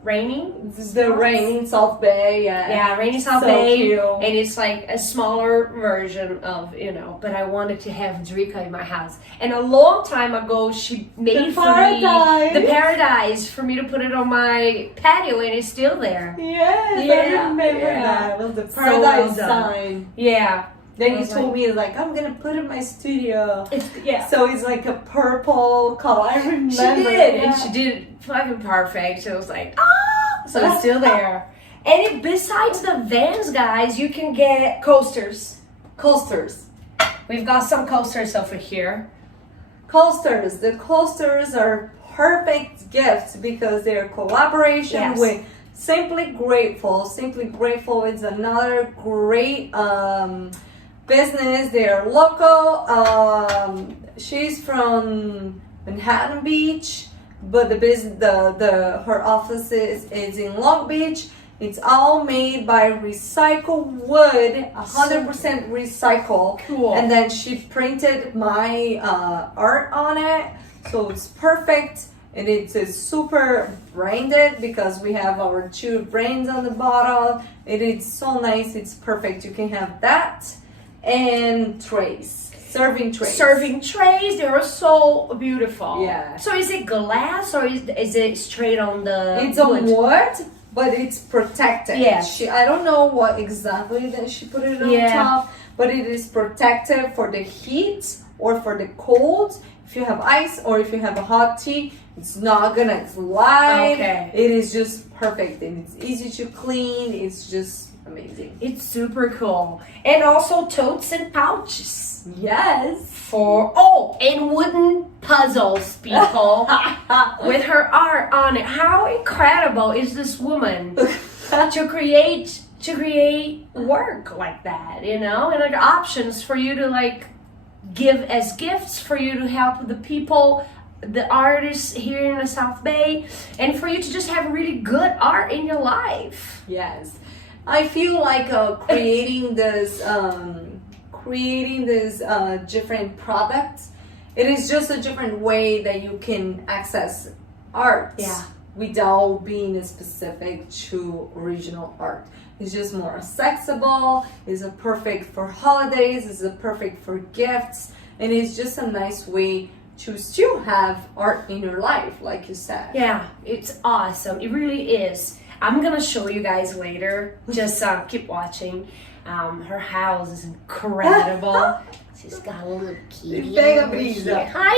Raining? This is the Raining South Bay. Yeah, Rainy South So Bay. cute. And it's like a smaller version of, but I wanted to have Drica in my house. And a long time ago, she made for me the paradise for me to put it on my patio, and it's still there. Yes, I remember that. It was the paradise well done. sign. Yeah. Then you told me, like, I'm gonna put it in my studio. So it's like a purple color. I remember. She did, and she did it fucking perfect. So it was like, so it's still there. And besides the vans, guys, you can get coasters. We've got some coasters over here. The coasters are perfect gifts because they're collaboration with Simply Grateful. Simply Grateful is another great business. They are local. She's from Manhattan Beach, but her office is in Long Beach. It's all made by recycled wood, 100% recycled. Cool. And then she printed my art on it, so it's perfect. And it's super branded because we have our 2 brands on the bottle. It is so nice. It's perfect. You can have that. And serving trays. They are so beautiful. Yeah. So is it glass or is it straight on the It's wood? a wood, but it's protected. Yes. I don't know what exactly that she put it on top, but it is protected for the heat or for the cold. If you have ice or if you have a hot tea, it's not gonna slide. Okay. It is just perfect, and it's easy to clean. It's just amazing. It's super cool. And also totes and pouches. Yes. And wooden puzzles, people, with her art on it. How incredible is this woman to create work like that, and like options for you to like give as gifts for you to help the people, the artists here in the South Bay, and for you to just have really good art in your life. Yes. I feel like creating this different products. It is just a different way that you can access art without being specific to original art. It's just more accessible. It's perfect for holidays. It's perfect for gifts, and it's just a nice way to still have art in your life, like you said. Yeah, it's awesome. It really is. I'm gonna show you guys later. Just keep watching. Her house is incredible. She's got a little kitty. Hi,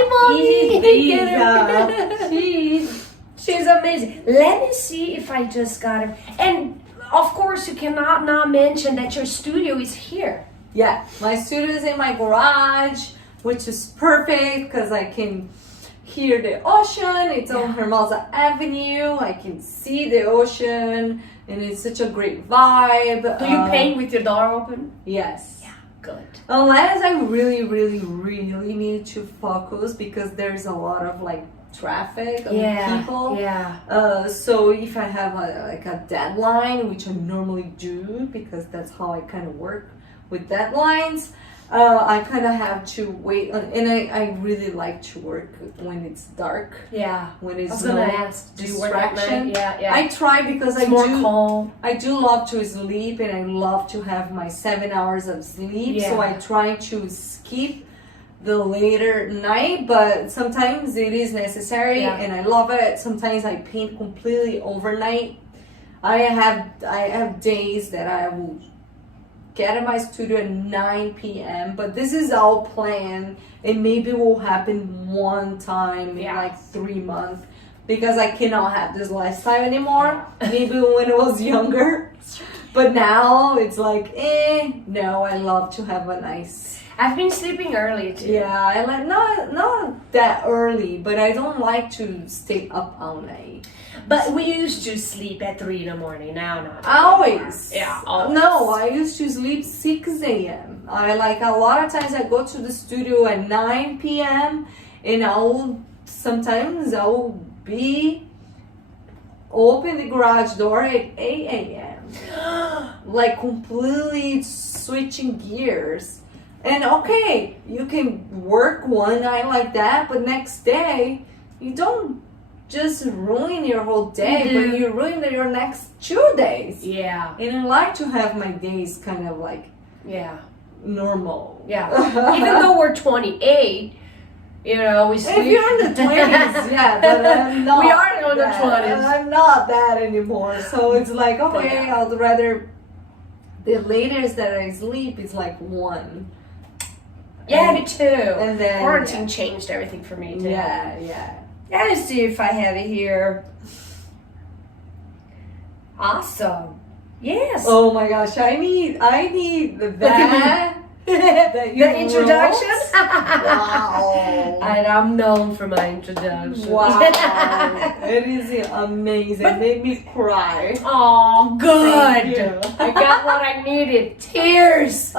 mommy. She's amazing. Let me see if I just got her. And of course, you cannot not mention that your studio is here. Yeah, my studio is in my garage. which is perfect because I can hear the ocean. It's on Hermosa Avenue. I can see the ocean, and it's such a great vibe. Do you paint with your door open? Yes. Yeah, good. Unless I really, really, really need to focus because there's a lot of like traffic and people. Yeah. So if I have a deadline, which I normally do because that's how I kind of work with deadlines, I kind of have to wait on, and I really like to work when it's dark. Yeah. When it's I was gonna ask, do you work at distraction. night? Yeah, yeah. I try because It's more calm. I do love to sleep, and I love to have my 7 hours of sleep. So I try to skip the later night, but sometimes it is necessary, and I love it. Sometimes I paint completely overnight. I have days that I will get in my studio at 9 p.m. But this is all planned. It maybe will happen one time in like 3 months because I cannot have this lifestyle anymore. Maybe when I was younger, but now it's like, no, I love to have a nice. I've been sleeping early too. Yeah, I like not that early, but I don't like to stay up all night. But we used to sleep at 3 in the morning. Now not. Always. Yeah. Always. No, I used to sleep 6 a.m. I like a lot of times I go to the studio at 9 p.m. and sometimes I'll be open the garage door at 8 a.m. like completely switching gears. And okay, you can work one night like that, but next day you don't just ruin your whole day, but you ruin your next 2 days. Yeah. And I like to have my days kind of like normal. Yeah. Even though we're 28, you know, we sleep. If you're in the 20s, yeah, but I'm not. We are in the 20s. I'm not that anymore. So it's like, okay, I'd rather the latest that I sleep is like 1. Yeah, me too. And then quarantine changed everything for me too. Yeah. Let's see if I have it here. Awesome. Yes. Oh my gosh, I need that. That you the introduction. Wow. And I'm known for my introduction. Wow. It is amazing. It made me cry. Oh, good. Thank you. I got what I needed. Tears.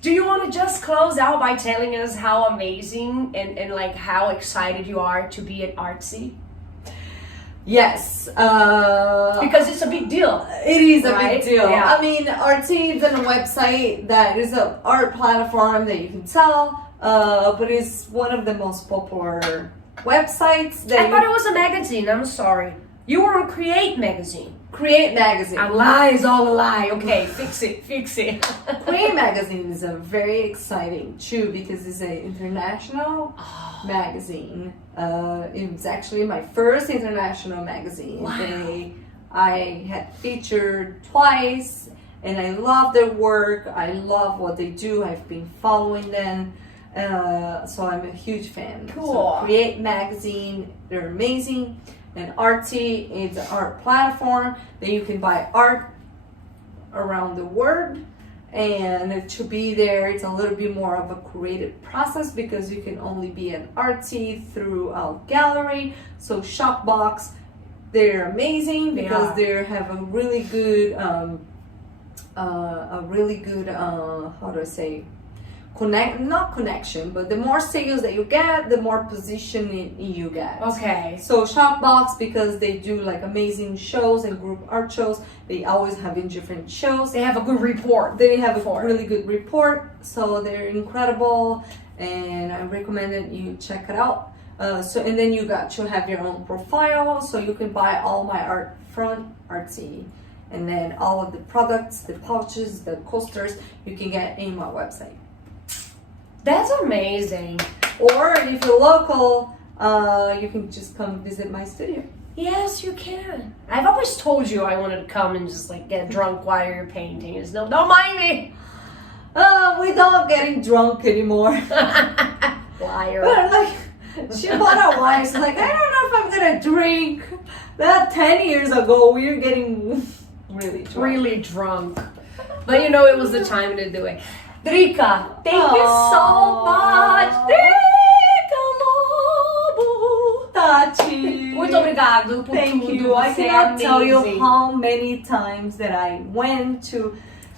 Do you want to just close out by telling us how amazing and like how excited you are to be at Artsy? Yes. Because it's a big deal. It is a big deal. Yeah. I mean, Artsy is a website that is an art platform that you can sell, but it's one of the most popular websites. I thought it was a magazine. I'm sorry. You were on Create magazine. Create magazine. A lie is all a lie. Okay, fix it. Create magazine is a very exciting too because it's an international magazine. It was actually my first international magazine. Wow. I had featured twice, and I love their work. I love what they do. I've been following them, so I'm a huge fan. Cool. So Create magazine, they're amazing. And Artsy is an art platform that you can buy art around the world. And to be there, it's a little bit more of a creative process because you can only be an Artsy through a gallery. So Shopbox, they're amazing because they have a really good, how do I say? Not connection, but the more sales that you get, the more positioning you get. Okay. So Shopbox, because they do like amazing shows and group art shows, they always have in different shows. They have a good report. They have a really good report, so they're incredible, and I recommend that you check it out. And then you got to have your own profile, so you can buy all my art from Artsy. And then all of the products, the pouches, the coasters, you can get in my website. That's amazing. Or if you're local, you can just come visit my studio. Yes, you can. I've always told you I wanted to come and just like get drunk while you're painting. It's don't mind me. We don't getting drunk anymore. Liar. But like, she bought a wine. She's like, I don't know if I'm gonna drink. That 10 years ago, we were getting really drunk. Really drunk. But you know, it was the time to do it. Drica, thank you so much. Drica Lobo. Tati. Muito obrigado por Thank tudo. you. I Você é cannot tell you amazing. how many times that I went to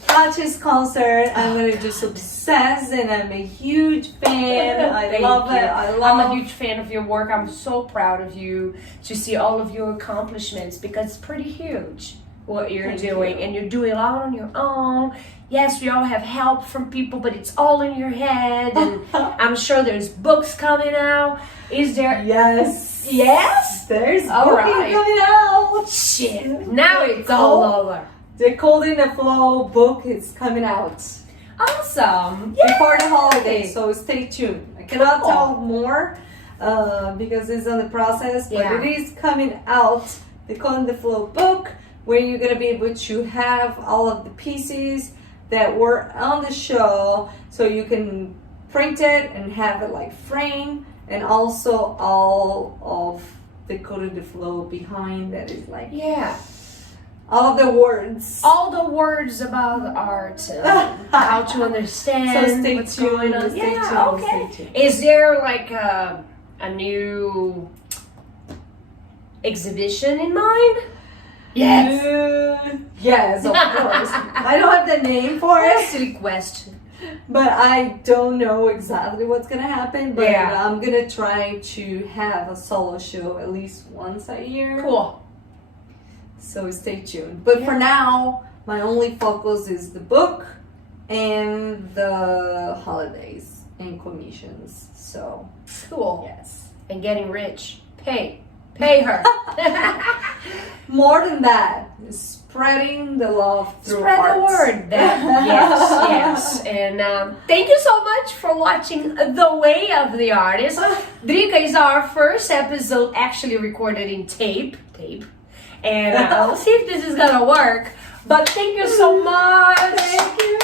Tati's concert. I'm gonna just obsessed and I'm a huge fan. I Thank love you. it. I'm a huge fan of your work. I'm so proud of you to see all of your accomplishments because it's pretty huge what you're doing. And you're doing it all on your own. Yes, we all have help from people, but it's all in your head. And I'm sure there's books coming out. Is there? Yes. Yes? There's All booking right. coming out. Shit. Now it's all over. Decoding the Flow book is coming out Awesome. before the Yay. holidays, so stay tuned. I cannot Cool. tell more because it's on the process, but Yeah. it is coming out. Decoding the Flow book, where you're gonna be able to have all of the pieces that were on the show, so you can print it and have it like frame, and also all of Decoding the Flow behind that is like Yeah. all of the words. All the words about the art, how to understand So stay what's tuned. going on. Stay Yeah, tuned. okay. Stay tuned. Is there like a new exhibition in mind? Yes. Yes, of course. I don't have the name for it, Silly question. but I don't know exactly what's gonna happen. But Yeah. I'm gonna try to have a solo show at least once a year. Cool. So stay tuned. But for now, my only focus is the book and the holidays and commissions. So Cool. yes. And getting rich. Pay her. More than that, spreading the love through Spread art. the word. Yes. And thank you so much for watching The Way of the Artist. Drica is our first episode actually recorded in tape. And we'll see if this is gonna work. But thank you so much. Thank you.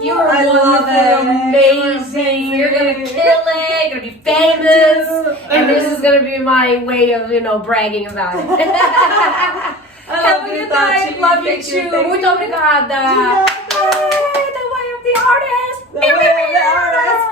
You are I love wonderful, it. amazing. You're gonna kill it. You're gonna be famous. And this is gonna be my way of, bragging about it. Have a good night. Love you too. Muito obrigada. Obrigada. Yay, The Way of the Artist. The Way of the Artist.